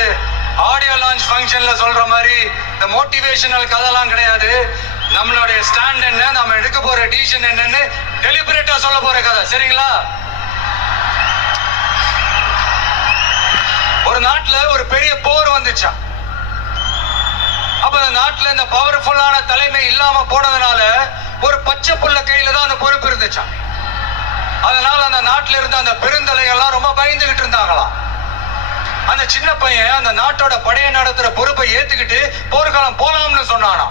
ஆடியோ லான்ச் ஃபங்க்ஷன்ல சொல்ற மாதிரி இந்த மோட்டிவேஷனல் கதைலாம் கிடையாது. நம்மளுடைய ஸ்டாண்ட் என்ன, நம்ம எடுக்க போற டிசிஷன் என்னன்னு டெலிபரேட்டா சொல்ல போற கதை. சரிங்களா? ஒரு நாட்டுல ஒரு பெரிய போர் வந்துச்சா. அப்ப அந்த நாட்டுல இந்த பவர்ஃபுல்லான தலைமை இல்லாம போனதுனால ஒரு பச்சை புள்ள கையில தான் அந்த பொறுப்பு இருந்துச்சா. அதனால அந்த நாட்டுல இருந்த அந்த பெருந்தலைகள்லாம் ரொம்ப பயந்துகிட்டு இருந்தாங்களாம். அந்த சின்ன பையன் அந்த நாட்டோட படையை நடத்துற பொறுப்பை ஏத்துக்கிட்டு போர்க்களம் போலாம்னு சொன்னானா.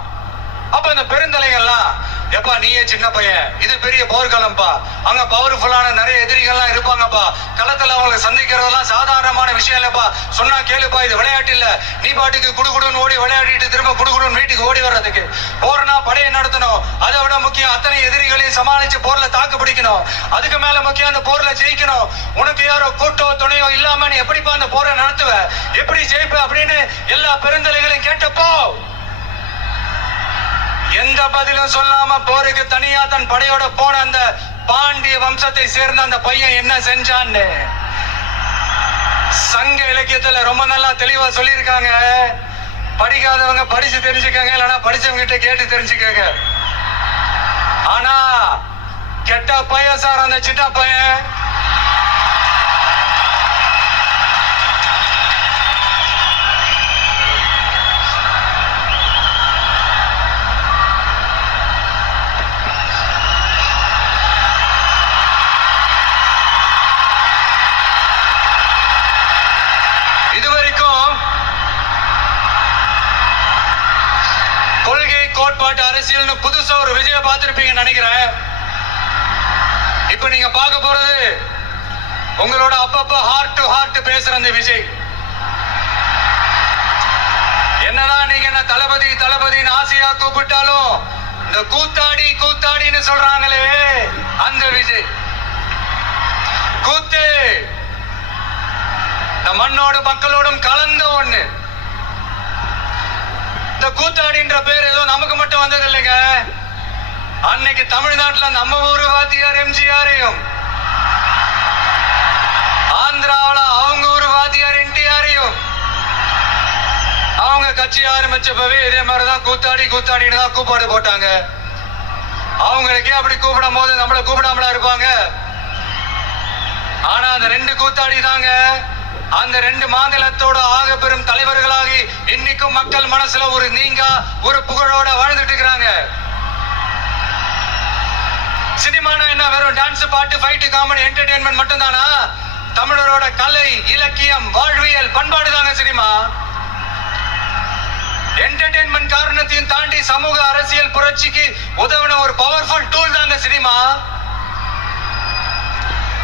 அப்ப இந்த பெருந்தலைகள்லாம் எப்பா நீயே சின்ன பையன், இது பெரிய போர்க்களம்பா, அங்க பவர்ஃபுல்லான நிறைய எதிரிகள்லாம் இருப்பாங்கப்பா, களத்துல அவங்களை சந்திக்கிறதெல்லாம் சாதாரணமான விஷயம் இல்லப்பா, சொன்னா கேளுப்பா, இது விளையாட்டு இல்ல. நீ பாட்டுக்கு குடுகுடுன்னு ஓடி விளையாடிட்டு திரும்ப குடுகுடுன்னு வீட்டுக்கு ஓடி வர்றதுக்கு போறனா படையை நடத்தணும். அதை விட முக்கியம் அத்தனை எதிரிகளையும் சமாளிச்சு போர்ல தாக்கு பிடிக்கணும். அதுக்கு மேல முக்கியம் அந்த போர்ல ஜெயிக்கணும். உனக்கு யாரோ கூட்டோ துணையோ இல்லாம நீ எப்படிப்பா அந்த போரை நடத்துவ, எப்படி ஜெயிப்ப அப்படின்னு எல்லா பெருந்தலைகளையும் கேட்டப்போ எந்த பதிலும் சொல்லாம போருக்கு தனியா தன் படையோட போன அந்த பாண்டிய வம்சத்தை சேர்ந்த அந்த பையன் என்ன செஞ்சான்னு சங்க இலக்கியத்துல ரொம்ப நல்லா தெளிவா சொல்லியிருக்காங்க. படிக்காதவங்க படிச்சு தெரிஞ்சுக்கங்க, இல்லைன்னா படிச்சவங்க கிட்ட கேட்டு தெரிஞ்சுக்கங்க. ஆனா கெட்ட பையன் சார் அந்த சின்ன பையன் கோட்பாட்டு அரசியல்னு புதுசா ஒரு விஜய பார்த்திருப்பீங்க நினைக்கிறேன். இப்ப நீங்க பார்க்க போறது உங்களோட அப்பப்ப ஹார்ட் டு ஹார்ட் பேசுற அந்த விஜய். என்னதான் நீங்க என்ன தளபதி தளபதின்னு ஆசையா கூப்பிட்டாலும் இந்த கூத்தாடி கூத்தாடின்னு சொல்றாங்களே அந்த விஜய். கூத்து இந்த மண்ணோட மக்களோடும் கலந்த ஒண்ணு. இந்த கூத்தாடின்ற பேர் ஏதோ நமக்கு மட்டும் வந்தது இல்லைங்க. அன்னைக்கு தமிழ்நாட்டுல நம்ம ஊரு வாத்தியார் எம்ஜிஆரையும், ஆந்திராவில அவங்க ஊரு வாத்தியார் என்டிஆரையும் அவங்க கட்சி ஆரம்பிச்சப்பவே இதே மாதிரிதான் கூத்தாடி கூத்தாடின்னு தான் கூப்பாடு போட்டாங்க. அவங்களுக்கே அப்படி கூப்பிடும் போது நம்மள கூப்பிடாமலா இருப்பாங்க. ஆனா அந்த ரெண்டு கூத்தாடி தாங்க அந்த ரெண்டு மாநிலத்தோட ஆக பெரும் தலைவர்களாகி இன்னைக்கும் மக்கள் மனசுல ஒரு நீங்கா ஒரு புகழோட வாழ்ந்துட்டு இருக்கிறாங்க. சினிமானா என்ன, வெறும் டான்ஸ் பாட்டு ஃபைட் காமெடி என்டர்டெயின்மெண்ட் மட்டும் தானா? தமிழரோட கலை இலக்கியம் வாழ்வியல் பண்பாடு தாங்க சினிமா. என்டர்டெயின்மெண்ட் காரணத்தையும் தாண்டி சமூக அரசியல் புரட்சிக்கு உதவின ஒரு பவர்ஃபுல் டூல் தாங்க சினிமா.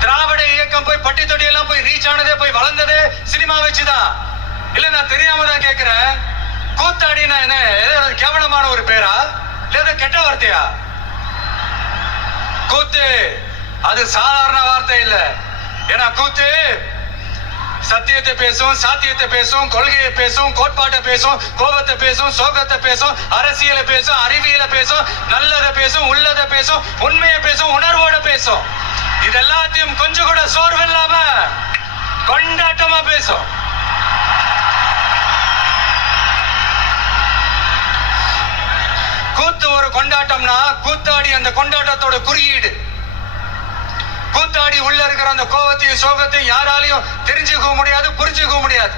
திராவிட இயக்கம் போய் பட்டி தொட்டி எல்லாம் போய் ரீச் ஆனதே போய் வளர்ந்ததே சினிமா வச்சுதான். இல்ல நான் தெரியாம தான் கேட்கிறேன். கூத்தாடினா என்ன கேவலமான ஒரு பேரா இல்ல கெட்ட வார்த்தையா? கூத்து அது சாதாரண வார்த்தை இல்ல. ஏன்னா கூத்து சத்தியத்தை பேசும், சாத்தியத்தை பேசும், கொள்கையை பேசும், கோட்பாட்டை பேசும், கோபத்தை பேசும், சோகத்தை பேசும், அரசியலை பேசும், அறிவியலை பேசும், நல்லதை பேசும், உள்ளதை பேசும், உண்மையை பேசும், உணர்வோட பேசும். இது எல்லாத்தையும் கொஞ்சம் கூட சோர்வு இல்லாம கொண்டாட்டமா பேசும். கூத்து ஒரு கொண்டாட்டம்னா கூத்தாடி அந்த கொண்டாட்டத்தோட குறியீடு. கூத்தாடி உள்ள இருக்கிற அந்த கோபத்தையும் சோகத்தையும் யாராலையும் தெரிஞ்சுக்க முடியாது, புரிஞ்சுக்க முடியாது.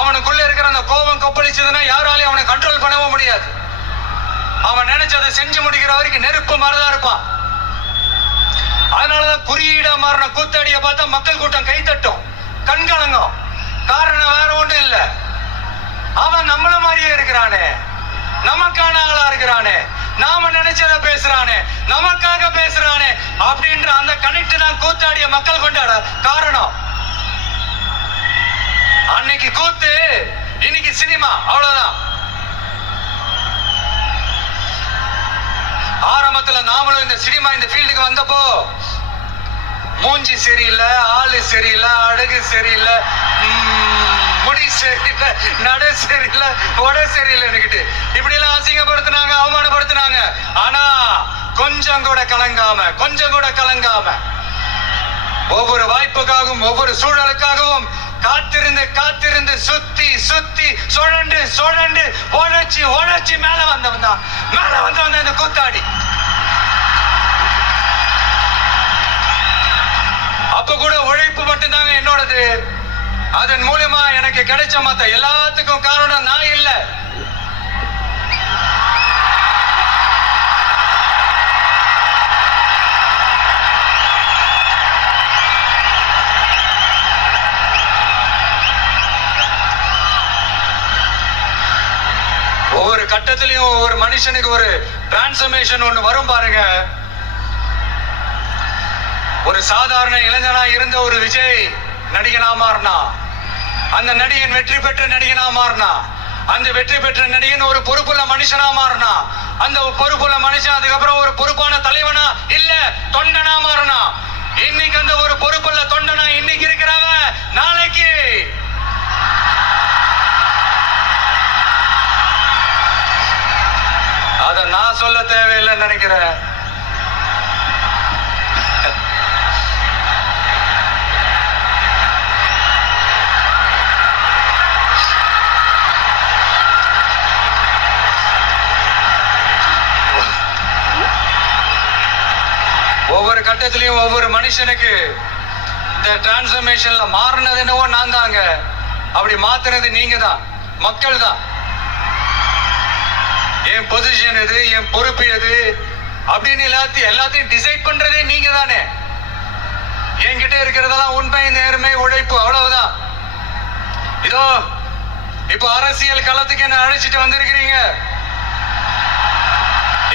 அவனுக்குள்ள இருக்கிற அந்த கோபம் கொப்பளிச்சதுன்னா யாராலையும் அவனை கண்ட்ரோல் பண்ணவும் முடியாது. அவன் நினைச்சதை செஞ்சு முடிக்கிற வரைக்கும் நெருப்பு மாதிரிதான் இருப்பான். அதனாலதான் குறியீடா மாறின கூத்தாடிய பார்த்தா மக்கள் கூட்டம் கை தட்டும், கண்கலங்கும். காரணம் வேற ஒண்ணும் இல்ல, அவன் நம்மள மாதிரியே இருக்கிறானே, நமக்கான ஆளா இருக்கிறானே, நாம நினைச்சத பேசுறானே, நமக்காக பேசுறானே அப்படின்ற அந்த கனெக்ட் தான் கூத்தாடிய மக்கள் கொண்டாட காரணம். அன்னைக்கு கூத்து, இன்னைக்கு சினிமா, அவ்வளவுதான். ஆரம்பத்துல நாமளும் இந்த சினிமா இந்த ஃபீல்டுக்கு வந்தப்போ மூஞ்சி சரியில்லை, ஆளு சரியில்லை, அழகு சரியில்லை, முடி சரியில்லை, நடு சரியில்லை, உட சரியில்லைன்னுக்கிட்டு இப்படி எல்லாம் அசிங்கப்படுத்தினாங்க, அவமானப்படுத்தினாங்க. ஆனா கொஞ்சம் கூட கலங்காம ஒவ்வொரு வாய்ப்புக்காகவும் ஒவ்வொரு சூழலுக்காகவும் காத்திருந்து சுத்தி சுழண்டு உழைச்சி மேல வந்தவன் இந்த கூத்தாடி. அப்ப கூட உழைப்பு மட்டும்தாங்க என்னோடது. அதன் மூலமா எனக்கு கிடைச்ச மத்த எல்லாத்துக்கும் காரணம் நான் இல்ல. ஒவ்வொரு கட்டத்திலையும் ஒவ்வொரு மனுஷனுக்கு ஒரு டிரான்ஸ்ஃபர்மேஷன் ஒண்ணு வரும் பாருங்க. ஒரு சாதாரண இளைஞனா இருந்த ஒரு விஜய் நடிகனா மாறினா, அந்த நடிகன் வெற்றி பெற்ற நடிகனா மாறினா, அந்த வெற்றி பெற்ற நடிகன் ஒரு பொறுப்புள்ள மனுஷனா மாறினா, அந்த பொறுப்புள்ள மனுஷன் அதுக்கப்புறம் ஒரு பொறுப்பான தலைவனா இல்ல தொண்டனா மாறினா. இன்னைக்கு அந்த ஒரு பொறுப்புள்ள தொண்டனா இன்னைக்கு இருக்கிறவன் நாளைக்கு அத நான் சொல்ல தேவையில்லைன்னு நினைக்கிறேன். ஒவ்வொரு கட்டத்திலையும் ஒவ்வொரு மனுஷனுக்கு இந்த டிரான்ஸ்ஃபர்மேஷன்ல மாறினது என்னவோ நான் தாங்க. அப்படி மாத்தினது நீங்க தான், மக்கள் தான். என் பொசிஷன் எது, என் பொறுப்பு எது அப்படின்னு எல்லாத்தையும் டிசைட் பண்றதே நீங்க தானே. என்கிட்ட இருக்கிறதெல்லாம் உண்மை, நேர்மை, உழைப்பு, அவ்வளவுதான். இதோ இப்போ அரசியல் களத்துக்கு என்ன அழைச்சிட்டு வந்திருக்கிறீங்க.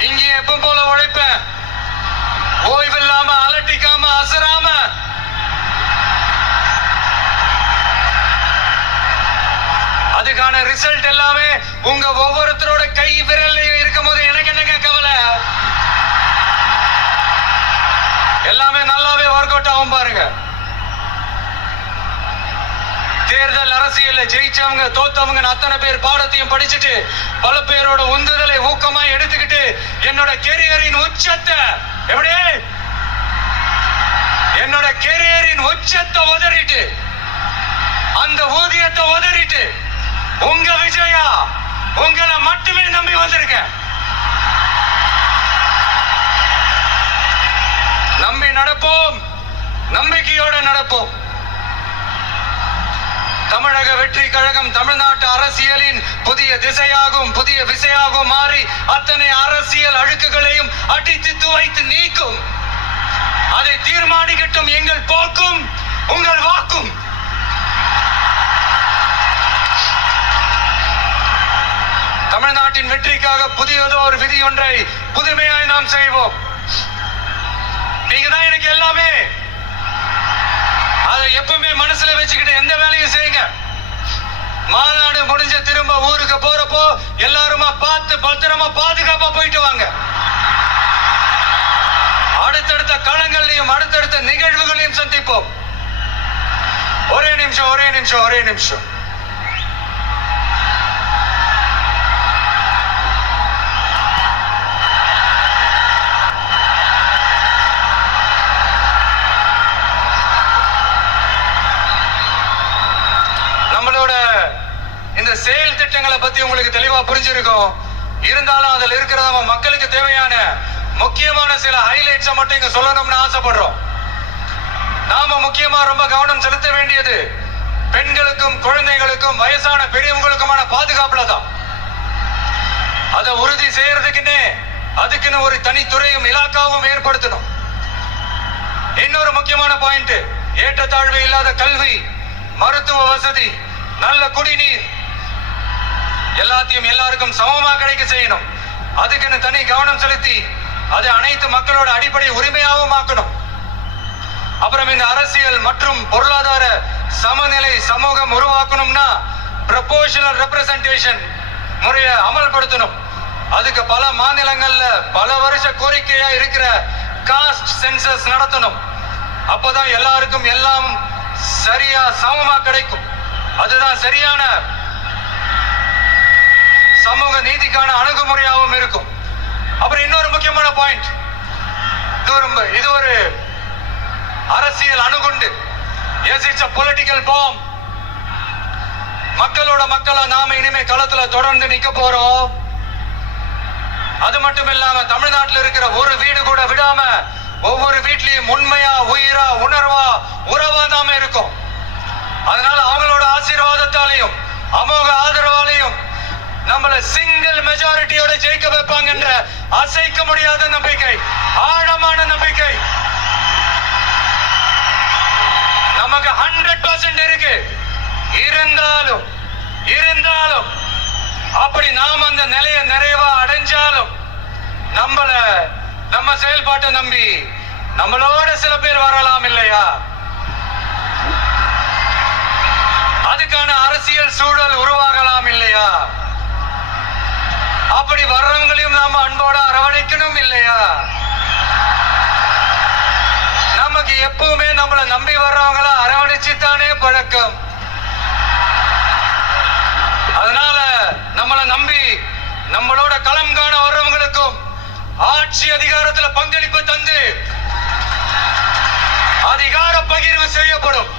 இங்க எப்ப போல உழைப்பேன், ஓய்வில்லாம, அலட்டிக்காம, அசராம. அதுக்கான ரிசல்ட் எல்லாமே உங்க ஒவ்வொருத்தரோட கை விரல்லையும் இருக்கும் போது எனக்கு என்னங்க கவலை. எல்லாமே நல்லாவே ஒர்க் அவுட் ஆகும் பாருங்க. தேர்தல் அரசியல்ல ஜெயிச்சவங்க தோத்தவங்க அத்தனை பேர் பாடத்தையும் படிச்சுட்டு பல பேரோட உந்துதலை ஊக்கமா எடுத்துக்கிட்டு என்னோட கெரியரின் உச்சத்தை எப்படி என்னோட கெரியரின் உச்சத்தை உதறிட்டு அந்த ஊதியத்தை உதறிட்டு உங்க விஜயா உங்களை மட்டுமே நம்பி வந்திருக்கேன். நம்பி நடப்போம், நம்பிக்கையோட நடப்போம். தமிழக வெற்றி கழகம் தமிழ்நாட்டு அரசியலின் புதிய திசையாகும், புதிய விசையாகும் மாறி அத்தனை அரசியல் அழுக்குகளையும் அடித்து துவைத்து நீக்கும். அதை தீர்மானிக்கட்டும் எங்கள் போக்கும் உங்கள் வாக்கும். தமிழ்நாட்டின் வெற்றிக்காக புதியதோ ஒரு விதி ஒன்றை புதுமையாய் நாம் செய்வோம். நீங்க தான் எனக்கு எல்லாமே. அதை எப்பவுமே மனசுல வச்சுக்கிட்டு எந்த வேலையும் செய்யுங்க. மாநாடு முடிஞ்ச திரும்ப ஊருக்கு போறப்போ எல்லாருமா பார்த்து பத்திரமா பாதுகாப்பா போயிட்டு வாங்க. அடுத்தடுத்த களங்களையும் அடுத்தடுத்த நிகழ்வுகளையும் சந்திப்போம். ஒரே நிமிஷம் ஒரே நிமிஷம் ஒரே நிமிஷம். இந்த செயல் திட்டங்களை பத்தி உங்களுக்கு தெளிவா புரிஞ்சிருக்கும். இருந்தாலும் அதில் இருக்கிற மக்களுக்கு தேவையான முக்கியமான சில ஹைலைட்ஸை மட்டும் இங்க சொல்லணும்னு ஆசைப்படுறோம். நாம முக்கியமா ரொம்ப கவனம் செலுத்த வேண்டியது பெண்களுக்கும் குழந்தைகளுக்கும் வயசான பெரியவங்களுக்குமான பாதுகாப்புல தான். அதை உறுதி செய்யறதுக்குன்னு அதுக்குன்னு ஒரு தனித்துறையும் இலாக்காவும் ஏற்படுத்தணும். இன்னொரு முக்கியமான பாயிண்ட், ஏற்றத்தாழ்வு இல்லாத கல்வி, மருத்துவ வசதி, நல்ல குடிநீர் எல்லாத்தையும் எல்லாருக்கும் சமமா கிடைக்க செய்யணும். அதுக்குன்னு தனி கவனம் செலுத்தி அதை அனைத்து மக்களோட அடிப்படை உரிமையாகவும் ஆக்கணும். அப்புறம் இந்த அரசியல் மற்றும் பொருளாதார சமநிலை சமூகம் உருவாக்கணும்னா ப்ரொபோர்ஷனல் ரெப்ரசன்டேஷன் முறையை அமல்படுத்தணும். அதுக்கு பல மாநிலங்கள்ல பல வருஷ கோரிக்கையா இருக்கிற காஸ்ட் சென்சஸ் நடத்தணும். அப்பதான் எல்லாருக்கும் எல்லாம் சரியா சமமா கிடைக்கும். அதுதான் சரியான சமூக நீதிக்கான அணுகுமுறையாகவும் இருக்கும். அப்புறம் இன்னொரு முக்கியமான பாயிண்ட், இது ஒரு அரசியல் அணுகுண்டு. Yes, it's a political bomb. மக்களோட மக்களா நாம இனிமே களத்துல தொடர்ந்து நிக்க போறோம். அது மட்டும் இல்லாம தமிழ்நாட்டில் இருக்கிற ஒரு வீடு கூட விடாம ஒவ்வொரு வீட்லயும் உண்மையா உயிரா உணர்வா உறவா நாம இருக்கும். அதனால அவங்களோட ஆசீர்வாதத்தாலையும் அமோக ஆதரவாலையும் நம்மள சிங்கிள் மெஜாரிட்டியோட ஜெயிக்க வைப்பாங்கன்ற அசைக்க முடியாத நம்பிக்கை, ஆழமான நம்பிக்கை நமக்கு 100% இருக்கு. இருந்தாலும் அப்படி நாம் அந்த நிலையை செஞ்சாலும் நம்ம செயல்பாட்டை நம்பி நம்மளோட சில பேர் வரலாம் இல்லையா? அதுக்கான அரசியல் சூழல் உருவாகலாம் இல்லையா? அப்படி வர்றவங்களையும் நாம அன்போட அரவணைக்கணும் இல்லையா? நமக்கு எப்பவுமே நம்மளை நம்பி வர்றவங்கள அரவணைச்சுத்தானே பழக்கம். அதனால நம்மளை நம்பி நம்மளோட களம் காண வர்றவங்களுக்கும் ஆட்சி அதிகாரத்துல பங்களிப்பு தந்து அதிகார பகிர்வு செய்யப்படும்.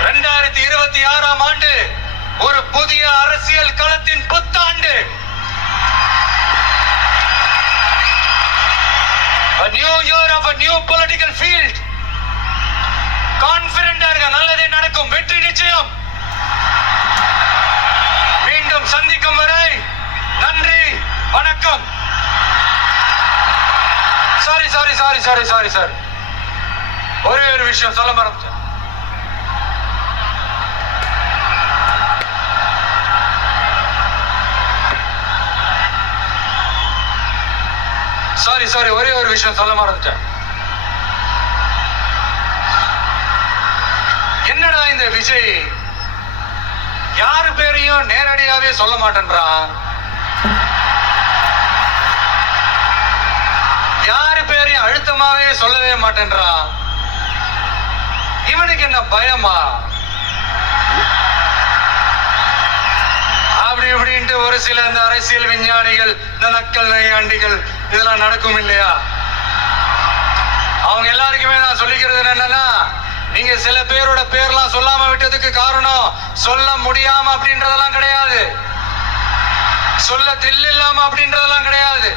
2026ஆம் ஆண்டு ஒரு புதிய அரசியல் களத்தின் புத்தாண்டு. A new year of a new political field. கான்ஃபிடென்ட்டா இருங்க, நல்லதே நடக்கும், வெற்றி நிச்சயம். மீண்டும் சந்திக்கும் வரை நன்றி, வணக்கம். சாரி ஒரே ஒரு விஷயம் சொல்ல மறந்துட்டேன். ஒரே ஒரு விஷயம் சொல்ல மறந்துட்டேன். என்னடா இந்த விஜய் யாரு பேரையும் நேரடியாவே சொல்ல மாட்டேன்றான், யாரு பேரையும் அழுத்தமாவே சொல்லவே மாட்டேன்றான். இவனுக்கு என்ன பயமா? அப்படி இப்படின்ட்டு ஒரு சில இந்த அரசியல் விஞ்ஞானிகள், இந்த நக்கல் நையாண்டிகள் இதெல்லாம் நடக்கும் இல்லையா? அவங்க எல்லாருக்குமே நான் சொல்லிக்கிறது என்னன்னா, நீங்க சில பேரோட பேர்லாம் சொல்லாம விட்டதுக்கு காரணம் சொல்ல முடியாம அப்படின்றதெல்லாம் கிடையாது, சொல்ல தில் இல்லாம அப்படின்றதெல்லாம் கிடையாது.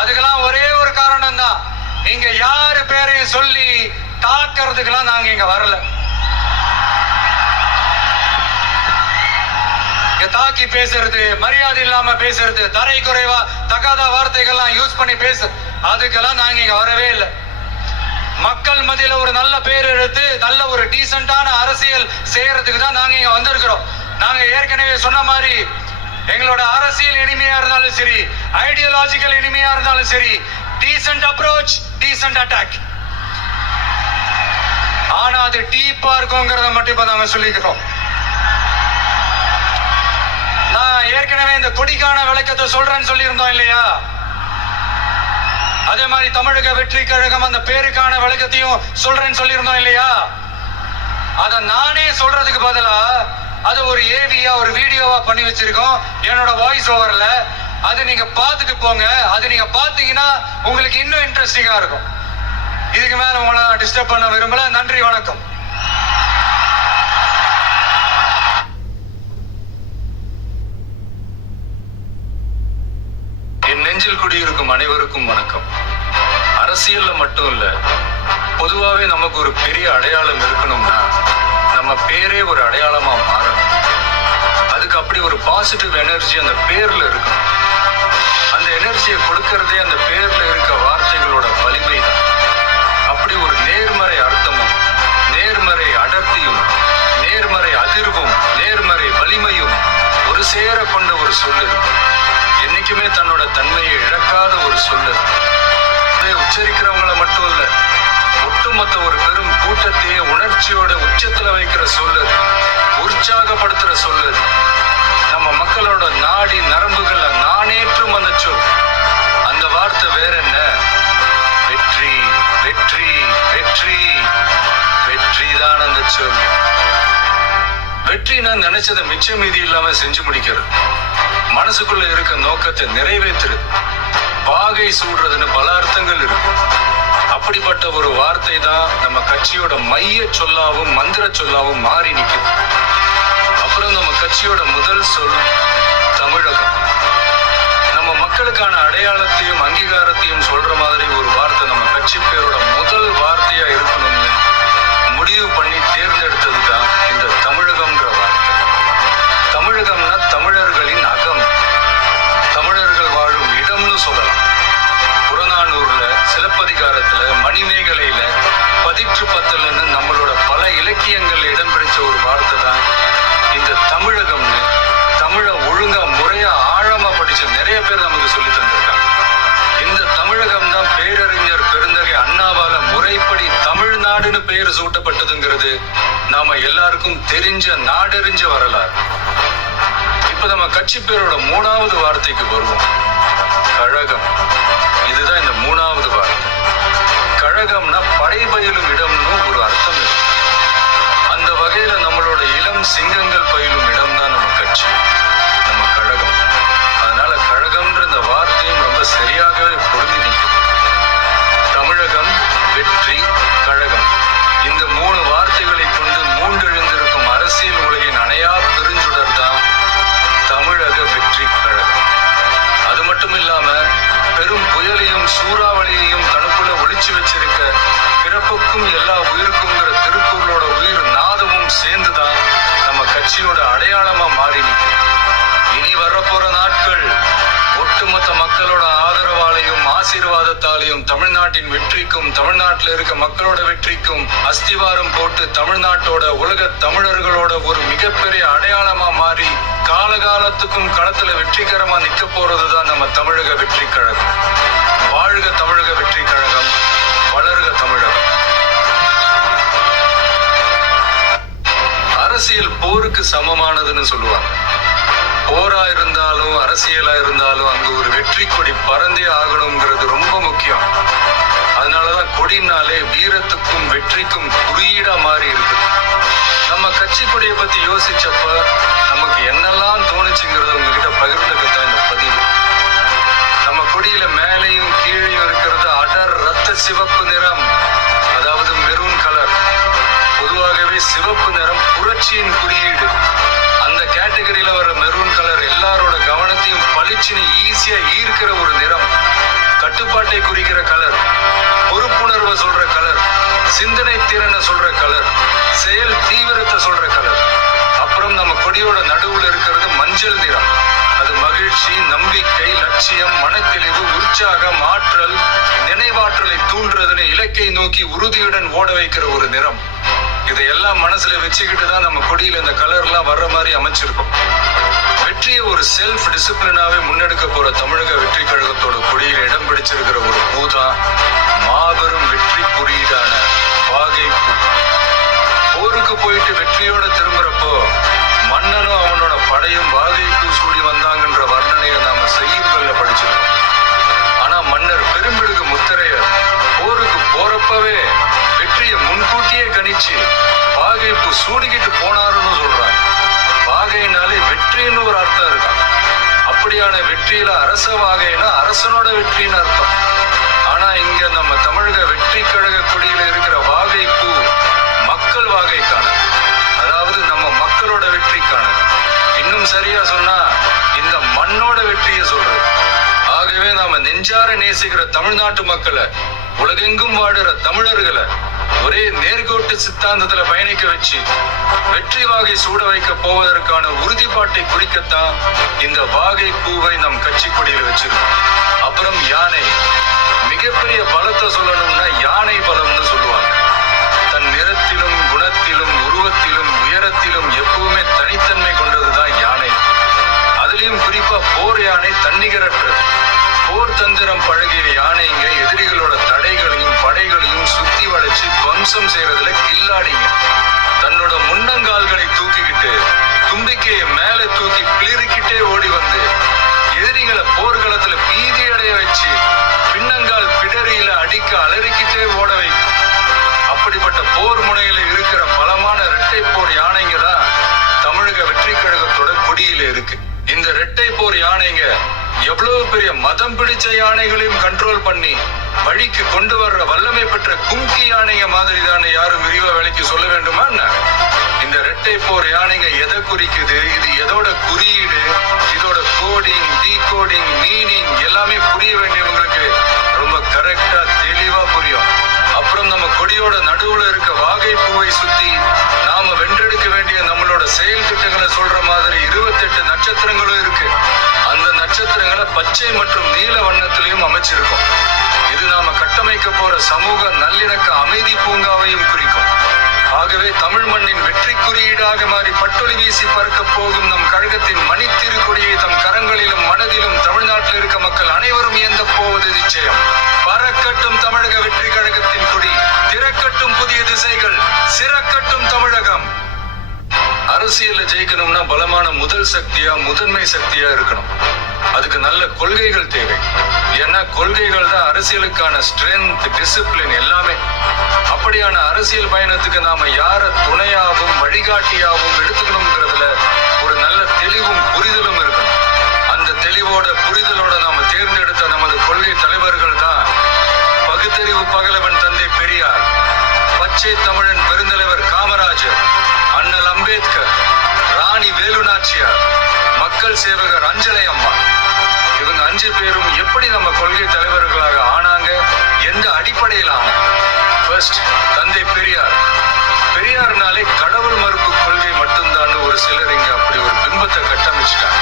அதுக்கெல்லாம் ஒரே ஒரு காரணம் தான், நீங்க யாரு பேரையும் சொல்லி தாக்கிறதுக்கெல்லாம் நாங்க இங்க வரல. தாக்கி பேசுறது, மரியாதை இல்லாம பேசுறது, தரை குறைவா தகாத வார்த்தைகள்லாம் யூஸ் பண்ணி பேசு, அதுக்கெல்லாம் நாங்க இங்க வரவே இல்லை. மக்கள் மத்தியில ஒரு நல்ல பேர் எடுத்து நல்ல ஒரு டீசென்டான அரசியல் செய்யறதுக்கு தான் நாங்க இங்க வந்திருக்கிறோம். நாங்க ஏற்கனவே சொன்ன மாதிரி எங்களோட அரசியல் இனிமையா இருந்தாலும் சரி, ஐடியாலஜிக்கல் இனிமையா இருந்தாலும் சரி, டீசென்ட் அப்ரோச், டீசென்ட் அட்டாக். ஆனா அது டீப்பா இருக்குங்கிறத மட்டும் இப்ப நாங்க சொல்லிக்கிறோம். நான் ஏற்கனவே இந்த கொடிக்கான விளக்கத்தை சொல்றேன்னு சொல்லியிருந்தோம் இல்லையா? அதே மாதிரி தமிழக வெற்றி கழகம் அந்த பேருக்கான விளக்கத்தையும் சொல்றேன்னு சொல்லியிருந்தோம் இல்லையா? அத நானே சொல்றதுக்கு பதிலா அது ஒரு ஏவியா ஒரு வீடியோவா பண்ணி வச்சிருக்கோம் என்னோட வாய்ஸ் ஓவர்ல. அது நீங்க பார்த்துட்டு போங்க. அது நீங்க பாத்தீங்கன்னா உங்களுக்கு இன்னும் இன்ட்ரெஸ்டிங்கா இருக்கும். இதுக்கு மேல உங்களை டிஸ்டர்ப் பண்ண விரும்பல. நன்றி, வணக்கம். என் நெஞ்சில் குடியிருக்கும் அனைவருக்கும் வணக்கம். அரசியல்ல மட்டும் இல்ல, பொதுவாவே நமக்கு ஒரு பெரிய அடையாளம் இருக்கணும்னா நம்ம பேரே ஒரு அடையாளமா மாறணும். அதுக்கு அப்படி ஒரு பாசிட்டிவ் எனர்ஜி அந்த பேர்ல இருக்கணும். அந்த எனர்ஜியை கொடுக்கறதே அந்த பேர்ல இருக்க வார்த்தைகளோட வலிமை தான். அப்படி ஒரு நேர்மறை அர்த்தமும், நேர்மறை அடர்த்தியும், நேர்மறை அதிர்வும், நேர்மறை வலிமையும் ஒரு சேர கொண்ட ஒரு சொல் இருக்கு. என்னைக்குமே தன்னோட தன்மையை இழக்காத ஒரு சொல் இருக்கு. உச்சரிக்கிறவங்கள மட்டும் இல்ல, ஒட்டுமொத்த ஒரு பெரும் கூட்டத்தையே உணர்ச்சியோட உச்சத்துல வைக்கிற சொல்லு, உற்சாகப்படுத்துற சொல்லு. நம்ம மக்களோட நாடி நரம்புகள்ல நானேற்றும் அந்த சொல். அந்த வார்த்தை வேற என்ன? வெற்றி, வெற்றி, வெற்றி. வெற்றி தான் அந்த சொல். வெற்றி நான் நினைச்சதை மிச்ச மீதி இல்லாம செஞ்சு முடிக்கிறது, மனசுக்குள்ள இருக்க நோக்கத்தை நிறைவேற்றுறது, வாகை சூடுறதுன்னு பல அர்த்தங்கள் இருக்கு. அப்படிப்பட்ட ஒரு வார்த்தை தான் நம்ம கட்சியோட மைய சொல்லாவும் மந்திர சொல்லாவும் மாறி நிற்குது. அப்புறம் நம்ம கட்சியோட முதல் சொல் தமிழகம். நம்ம மக்களுக்கான அடையாளத்தையும் அங்கீகாரத்தையும் சொல்ற மாதிரி ஒரு வார்த்தை நம்ம கட்சி பேரோட முதல் வார்த்தையா இருக்கணும்னு முடிவு பண்ணி தேர்ந்தெடுத்தது தான் இந்த தமிழகம்ன்ற வார்த்தை. தமிழகம்னா தமிழர்களின் அகம், தமிழர்கள் வாழும் இடம்னு சொல்லலாம். புறநானூர்ல, சிலப்பதிகாரத்துல, மணிமேகலையில, பதிற்று பத்தலன்னு நம்மளோட பல இலக்கியங்கள்ல இடம் பிடிச்ச ஒரு வார்த்தை தான் இந்த தமிழகம்னு. தமிழை ஒழுங்கா முறையா பேர் நமக்கு சொல்லி தந்திருக்காங்க. இந்த தமிழகம் தான் பேரறிஞர் பெருந்தகை அண்ணாவால முறைப்படி தமிழ்நாடுன்னு பெயர் சூட்டப்பட்டதுங்கிறது நாம எல்லாருக்கும் தெரிஞ்ச நாடறிஞ்ச வரலாறு. இப்ப நம்ம கட்சி பேரோட 3வது வார்த்தைக்கு வருவோம். கழகம். இதுதான் இந்த 3வது வார்த்தை. கழகம்னா படைபயிலும் இடம்னு ஒரு அர்த்தம் இருக்கு. அந்த வகையில நம்மளோட இளம் சிங்கங்கள் பயிலும் இடம் தான் நம்ம கட்சி, நம்ம கழகம். அதனால கழகம்ன்ற இந்த வார்த்தையும் ரொம்ப சரியாகவே பொருந்தி நிற்குது. தமிழகம், வெற்றி, கழகம், இந்த 3 வார்த்தைகளை கொண்டு மூண்டெழுந்திருக்கும் அரசியல் உலகின் அணையா பெருஞ்சுடர் தான் தமிழக வெற்றி கழகம். அது மட்டும் இல்லாம பெரும் புயலையும் சூறாவளியையும் தனக்குள்ள ஒளிச்சு வச்சிருக்க பிறப்புக்கும் எல்லா உயிருக்கும்ங்கிற திருக்குறளோட உயிர் நாதமும் சேர்ந்துதான் நம்ம கட்சியோட அடையாளமா மாறி நிற்கும். இனி வரப்போற நாட்கள் ஒட்டுமொத்த மக்களோட ஆதரவாலையும் ஆசீர்வாதத்தாலையும் தமிழ்நாட்டின் வெற்றிக்கும் தமிழ்நாட்டில் இருக்க மக்களோட வெற்றிக்கும் அஸ்திவாரம் போட்டு தமிழ்நாட்டோட உலக தமிழர்களோட ஒரு மிகப்பெரிய அடையாளமா மாறி காலகாலத்துக்கும் களத்துல வெற்றிகரமா நிக்க போறதுதான் நம்ம தமிழக வெற்றி கழகம். வாழ்க தமிழக வெற்றி கழகம், வளர்க தமிழகம். அரசியல் போருக்கு சமமானதுன்னு சொல்லுவாங்க. போரா இருந்தாலும் அரசியலா இருந்தாலும் அங்க ஒரு வெற்றி கொடி பறந்தே ஆகணுங்கிறது ரொம்ப முக்கியம். அதனாலதான் கொடினாலே வீரத்துக்கும் வெற்றிக்கும் குறியீடா மாறி இருக்கு. நம்ம கட்சி கொடியை பத்தி யோசிச்சப்ப நமக்கு என்னெல்லாம் தோணுச்சுங்கிறத உங்ககிட்ட பகிர்ந்துக்கத்தான் இந்த பதிவு. நம்ம கொடியில மேலையும் கீழையும் இருக்கிறது அடர் ரத்த சிவப்பு நிறம், அதாவது மெரூன் கலர். பொதுவாகவே சிவப்பு நிறம் புரட்சியின் குறியீடு. அந்த கேட்டகரியில வர மெரூன் கலர் எல்லாரோட கவனத்தையும் பளிச்சுன்னு ஈஸியா ஈர்க்கிற ஒரு நிறம். கட்டுப்பாட்டை குறிக்கிற கலர், பொறுப்புணர்வை சொல்ற கலர், சிந்தனை திறனை சொல்ற கலர், செயல் தீவிரத்தை சொல்ற கலர். அப்புறம் நம்ம கொடியோட நடுவுல இருக்கிறது மஞ்சள் நிறம். அது மகிழ்ச்சி, நம்பிக்கை, லட்சியம், மனத்தெளிவு, உற்சாகம், ஆற்றல், நினைவாற்றலை தூண்டுறதுன்னு இலக்கை நோக்கி உறுதியுடன் ஓட வைக்கிற ஒரு நிறம். இதையெல்லாம் மனசுல வச்சுக்கிட்டு தான் நம்ம கொடியில இந்த கலர்லாம் வர்ற மாதிரி அமைச்சிருக்கோம். வெற்றியை ஒரு செல்ஃப் டிசிப்ளினாவே முன்னெடுக்க போற தமிழக வெற்றி கழகத்தோட கொடியில இடம் பிடிச்சிருக்கிற ஒரு பூதான் மாபெரும் வெற்றி குறியீடான வாகை பூ. போருக்கு போயிட்டு வெற்றியோட திரும்புறப்போ மன்னனும் அவனோட படையும் வாகை பூ சூடி வந்தாங்கன்ற வர்ணனையை நாம செய்யுள்கள்ல படிச்சிருக்கோம். ஆனா மன்னர் பெரும்பிடுகு முத்தரையர் போருக்கு போறப்பவே வெற்றியை முன்கூட்டியே கணிச்சு வாகை பூ சூடிக்கிட்டு போனாருன்னு சொல்றாங்க. வாகைனாலே வெற்றின்னு ஒரு அர்த்தம் இருக்கான். அப்படியான வெற்றியில அரச வாகைனா அரசனோட வெற்றின்னு அர்த்தம். ஆனா இங்க நம்ம தமிழக வெற்றி கழக கொடியில இருக்கிற வாகை பூ மக்கள் வாகைக்கான, அதாவது நம்ம மக்களோட வெற்றிக்கான, இன்னும் சரியா சொன்னா இந்த மண்ணோட வெற்றியை சொல்றது. ஆகவே நாம நெஞ்சார நேசிக்கிற தமிழ்நாட்டு மக்களை, உலகெங்கும் வாடுற தமிழர்களை ஒரே நேர்கோட்டு சித்தாந்தத்துல பயணிக்க வச்சு வெற்றி வாகை சூட வைக்க போவதற்கான உறுதிப்பாட்டை குறிக்கத்தான் இந்த வாகை பூவை நம் கட்சி கொடியில வச்சிருக்கோம். அப்புறம் யானை. மிகப்பெரிய பலத்தை சொல்லணும்னா யானை பலம்னு சொல்லுவாங்க. தன் நிறத்திலும் குணத்திலும் உருவத்திலும் உயரத்திலும் எப்பவுமே தனித்தன்மை கொண்டதுதான் யானை. அதுலயும் குறிப்பா போர் யானை தன்னிகரற்றது. போர் தந்திரம் பழகிய யானைங்க எதிரிகளோட தடைகளையும் படைகளையும் சுத்தி வளைச்சு துவம்சம் செய்யறதுல கில்லாடிங்க. தன்னோட முன்னங்கால்களை தூக்கிக்கிட்டு தும்பிக்கையை மேல தூக்கி பிளிரிக்கிட்டே ஓடி வந்து எதிரிகளை போர்க்களத்துல பீதி அடைய வச்சு பின்னங்கால் பிடரியில அடிக்க அலறிக்கிட்டே ஓட வைக்கும். அப்படிப்பட்ட போர் முனையில இருக்கிற பலமான இரட்டை போர் யானைங்க தான் தமிழக வெற்றி கழகத்தோட கொடியில இருக்கு. இந்த இரட்டை போர் யானைங்க எவ்வளவு பெரிய மதம் பிடிச்ச யானைகளையும் கண்ட்ரோல் பண்ணி வழிக்கு கொண்டு வர்ற வல்லமை பெற்ற கும்கி யானைங்க மாதிரி தானே யாரும் விரிவா வேலைக்கு சொல்ல வேண்டுமா என்ன? இந்த இரட்டை போர் யானைங்க எதை குறிக்குது, இது எதோட குறியீடு, இதோட கோடிங், டீகோடிங், மீனிங் எல்லாமே புரிய வேண்டியவங்களுக்கு ரொம்ப கரெக்டா தெளிவா புரியும். அப்புறம் நம்ம கொடியோட நடுவுல இருக்க வாகை பூவை சுத்தி நாம வென்றெடுக்க வேண்டிய நம்மளோட செயல் திட்டங்களை சொல்ற மாதிரி 28 நட்சத்திரங்களும் இருக்கு. அந்த நட்சத்திரங்களை பச்சை மற்றும் நீல வண்ணத்திலையும் அமைச்சிருக்கோம். இது நாம கட்டமைக்க போற சமூக நல்லிணக்க அமைதி பூங்காவையும் குறிக்கும். ஆகவே தமிழ் மண்ணின் வெற்றி குறியீடாக மாறி பட்டொலி வீசி பறக்க போகும் நம் கழகத்தின் மணித்திரு கொடியை தம் கரங்களிலும் மனதிலும் தமிழ்நாட்டில் சிறக்கட்டும் தமிழகம். அரசியல்ல ஜெயிக்கணும்னா பலமான முதல் சக்தியா முதன்மை சக்தியா இருக்கணும். அதுக்கு நல்ல கொள்கைகள் தேவை. ஏன்னா கொள்கைகள் தான் அரசியலுக்கான ஸ்ட்ரென்த், டிசிப்ளின் எல்லாமே. அப்படியான அரசியல் பயணத்துக்கு நாம யார துணையாகவும் வழிகாட்டியாகவும் எடுத்துக்கணும்ங்கிறதுல ஒரு நல்ல தெளிவும் புரிதலும் இருக்கணும். அந்த தெளிவோட புரிதலோட நாம தேர்ந்தெடுத்த நமது கொள்கை தலைவர்கள் தான் பகுத்தறிவு பகலவன் தந்தை பெரியார், பச்சை தமிழன் பெருந்தலைவர் காமராஜர், அண்ணல் அம்பேத்கர், ராணி வேலு நாச்சியார், மக்கள் சேவகர் அஞ்சலை அம்மா. இவங்க 5 பேரும் எப்படி நம்ம கொள்கை தலைவர்களாக ஆனாங்க, எந்த அடிப்படையில் ஆனாங்க? ஃபர்ஸ்ட், தந்தை பெரியார். பெரியார்னாலே கடவுள் மறுப்பு கொள்கை மட்டும்தான் ஒரு சிலர் இங்க அப்படி ஒரு பிம்பத்தை கட்டமைச்சிட்டாங்க.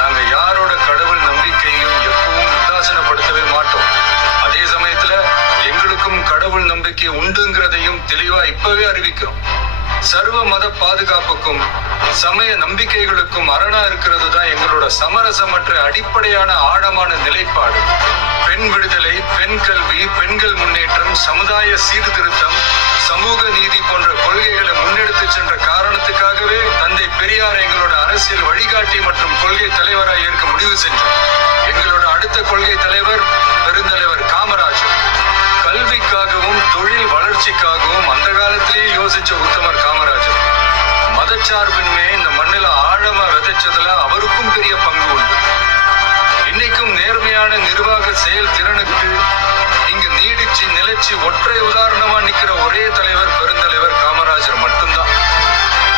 நாங்க யாரோட கடவுள் நம்பிக்கையும் எப்பவும் உதாசீனப்படுத்தவே மாட்டோம். அதே சமயத்துல எங்களுக்கும் கடவுள் நம்பிக்கை உண்டுங்கிறதையும் தெளிவா இப்பவே அறிவிக்கிறோம். சர்வ மத பாதுகாப்புக்கும் சமய நம்பிக்கைகளுக்கும் அரணா இருக்கிறது தான் எங்களோட சமரசமற்ற அடிப்படையான ஆழமான நிலைப்பாடு. பெண் விடுதலை, பெண் கல்வி, பெண்கள் முன்னேற்றம், சமுதாய சீர்திருத்தம், சமூக நீதி போன்ற கொள்கைகளை முன்னெடுத்து சென்ற காரணத்துக்காகவே தந்தை பெரியார் எங்களோட அரசியல் வழிகாட்டி மற்றும் கொள்கை தலைவராக ஏற்க முடிவு செஞ்சார். எங்களோட அடுத்த கொள்கை தலைவர் பெருந்தலைவர் காமராஜர். கல்விக்காகவும் தொழில் வளர்ச்சிக்காகவும் அந்த காலத்திலேயே யோசிச்ச உத்தமர் காமராஜர். மதச்சார்பின்மை இந்த மண்ணில ஆழமா விதைச்சதுல அவருக்கும் பெரிய பங்கு உண்டு. இன்னைக்கும் நேர்மையான நிர்வாக செயல் திறனுக்கு இங்கு நீடிச்சு நிலைச்சு ஒற்றை உதாரணமா நிக்கிற ஒரே தலைவர் பெருந்தலைவர் காமராஜர் மட்டும்தான்.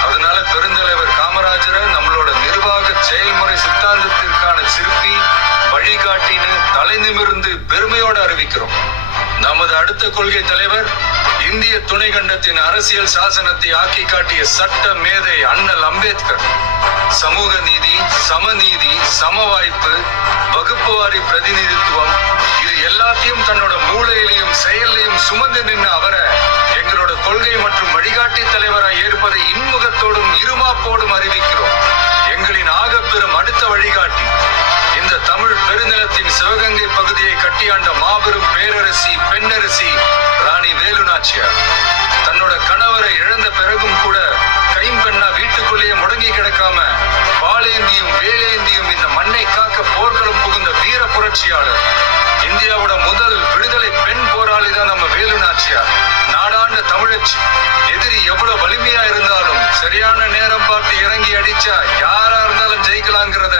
அதனால பெருந்தலைவர் காமராஜரை நம்மளோட நிர்வாக செயல்முறை சித்தாந்தத்திற்கான சிற்பி, வழிகாட்டின்னு தலை நிமிர்ந்து பெருமையோடு அறிவிக்கிறோம். நமது அடுத்த கொள்கை தலைவர் இந்திய துணைக்கண்டத்தின் அரசியல் சாசனத்தை ஆக்கி காட்டிய சட்ட மேதை அண்ணல் அம்பேத்கர். சமூக நீதி, சமநீதி, சமவாய்ப்பு, வகுப்புவாரி பிரதிநிதித்துவம், இது எல்லாத்தையும் தன்னோட மூளையிலையும் செயலையும் சுமந்து நின்ற அவரை எங்களோட கொள்கை மற்றும் வழிகாட்டி தலைவராக ஏற்பதை இன்முகத்தோடும் இருமாப்போடும் அறிவிக்கிறோம். எங்களின் ஆகப்பெரும் அடுத்த வழிகாட்டி இந்த தமிழ் பெருநிலத்தின் சிவகங்கை பகுதியை கட்டியாண்ட மாபெரும் பேரரசி, பெண்ணரசி ராணி வேலு நாச்சியார். தன்னோட கணவரை இழந்த பிறகும் கூட கைம்பெண்ணா வீட்டுக்குள்ளேயே முடங்கி கிடக்காம வாளேந்தியும் வேலேந்தியும் இந்த மண்ணை காக்க போர்க்களம் புகுந்த வீர புரட்சியாளர். இந்தியாவோட முதல் விடுதலை பெண் போராளி தான் நம்ம வேலு நாச்சியார். நாடாண்ட தமிழச்சி. எதிரி எவ்வளவு வலிமையா இருந்தாலும் சரியான நேரம் பார்த்து இறங்கி அடிச்சா யாரா இருந்தாலும் ஜெயிக்கலாங்கிறத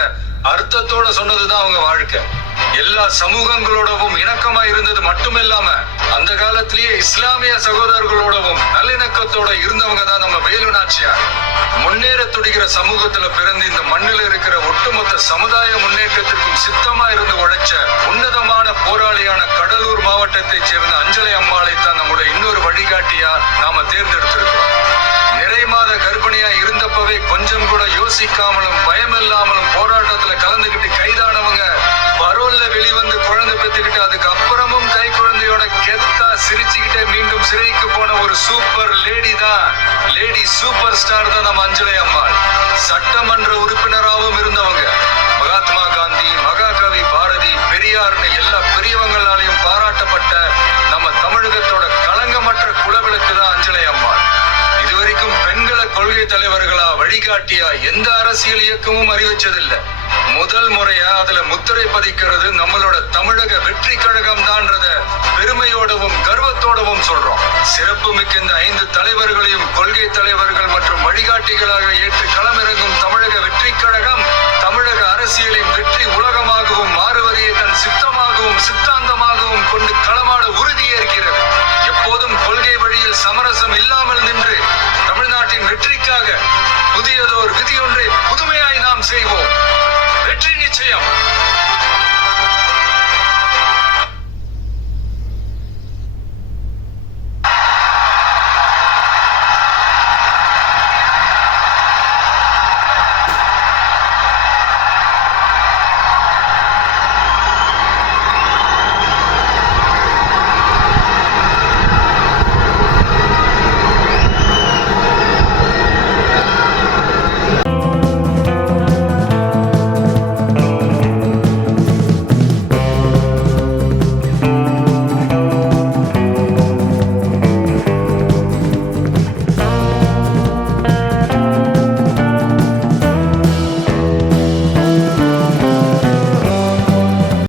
அர்த்தத்தோட சொன்னதுதான் அவங்க வாழ்க்கை. எல்லா சமூகங்களோடவும் இணக்கமா இருந்தது மட்டுமில்லாம அந்த காலத்திலேயே இஸ்லாமிய சகோதரர்களோடவும் நல்லிணக்கத்தோட இருந்தவங்க தான் நம்ம வேலு நாச்சியார். முன்னேற துடிக்கிற சமூகத்துல பிறந்து இந்த மண்ணில் இருக்கிற ஒட்டுமொத்த சமுதாய முன்னேற்றத்திற்கும் சித்தமா இருந்து உழைச்ச உன்னதமான போராளியான கடலூர் மாவட்டத்தை சேர்ந்த அஞ்சலை அம்மாளை தான் நம்முடைய இன்னொரு வழிகாட்டியா நாம தேர்ந்தெடுத்திருக்கிறோம். நிறை மாத கர்ப்பிணியா இருந்தப்பவே கொஞ்சம் கூட யோசிக்காமலும் பயமில்லாமலும் போராட்டத்துல கலந்துகிட்டு கைதானவங்க பரோல்ல வெளிவந்து குழந்தை பெற்றுக்கிட்டு அதுக்கு அப்புறமும் கை குழந்தையோட கெத்தா சிரிச்சுக்கிட்டே மீண்டும் சிறைக்கு போன ஒரு சூப்பர் லேடி தான், லேடி சூப்பர் ஸ்டார் தான் நம்ம அஞ்சலை அம்மாள். சட்டமன்ற உறுப்பினராகவும் இருந்தவங்க. மகாத்மா காந்தி, மகாகவி பாரதி, பெரியார்னு எல்லா பெரியவங்களாலையும் பாராட்டப்பட்ட நம்ம தமிழகத்தோட களங்கமற்ற குலவிளக்கு தான் அஞ்சலை அம்மாள். இதுவரைக்கும் பெண்களை கொள்கை தலைவர்களா வழிகாட்டியா எந்த அரசியல் இயக்கமும் அறிவிச்சதில்லை. முதல் முறையா அதுல முத்திரை பதிக்கிறது நம்மளோட தமிழக வெற்றி கழகம் தான்றத பெருமையோடவும் கர்வத்தோடவும் சொல்றோம். சிறப்பு மிக்க இந்த 5 தலைவர்களையும் கொள்கை தலைவர்கள் மற்றும் வழிகாட்டிகளாக ஏற்று களமிறங்கும் தமிழக வெற்றி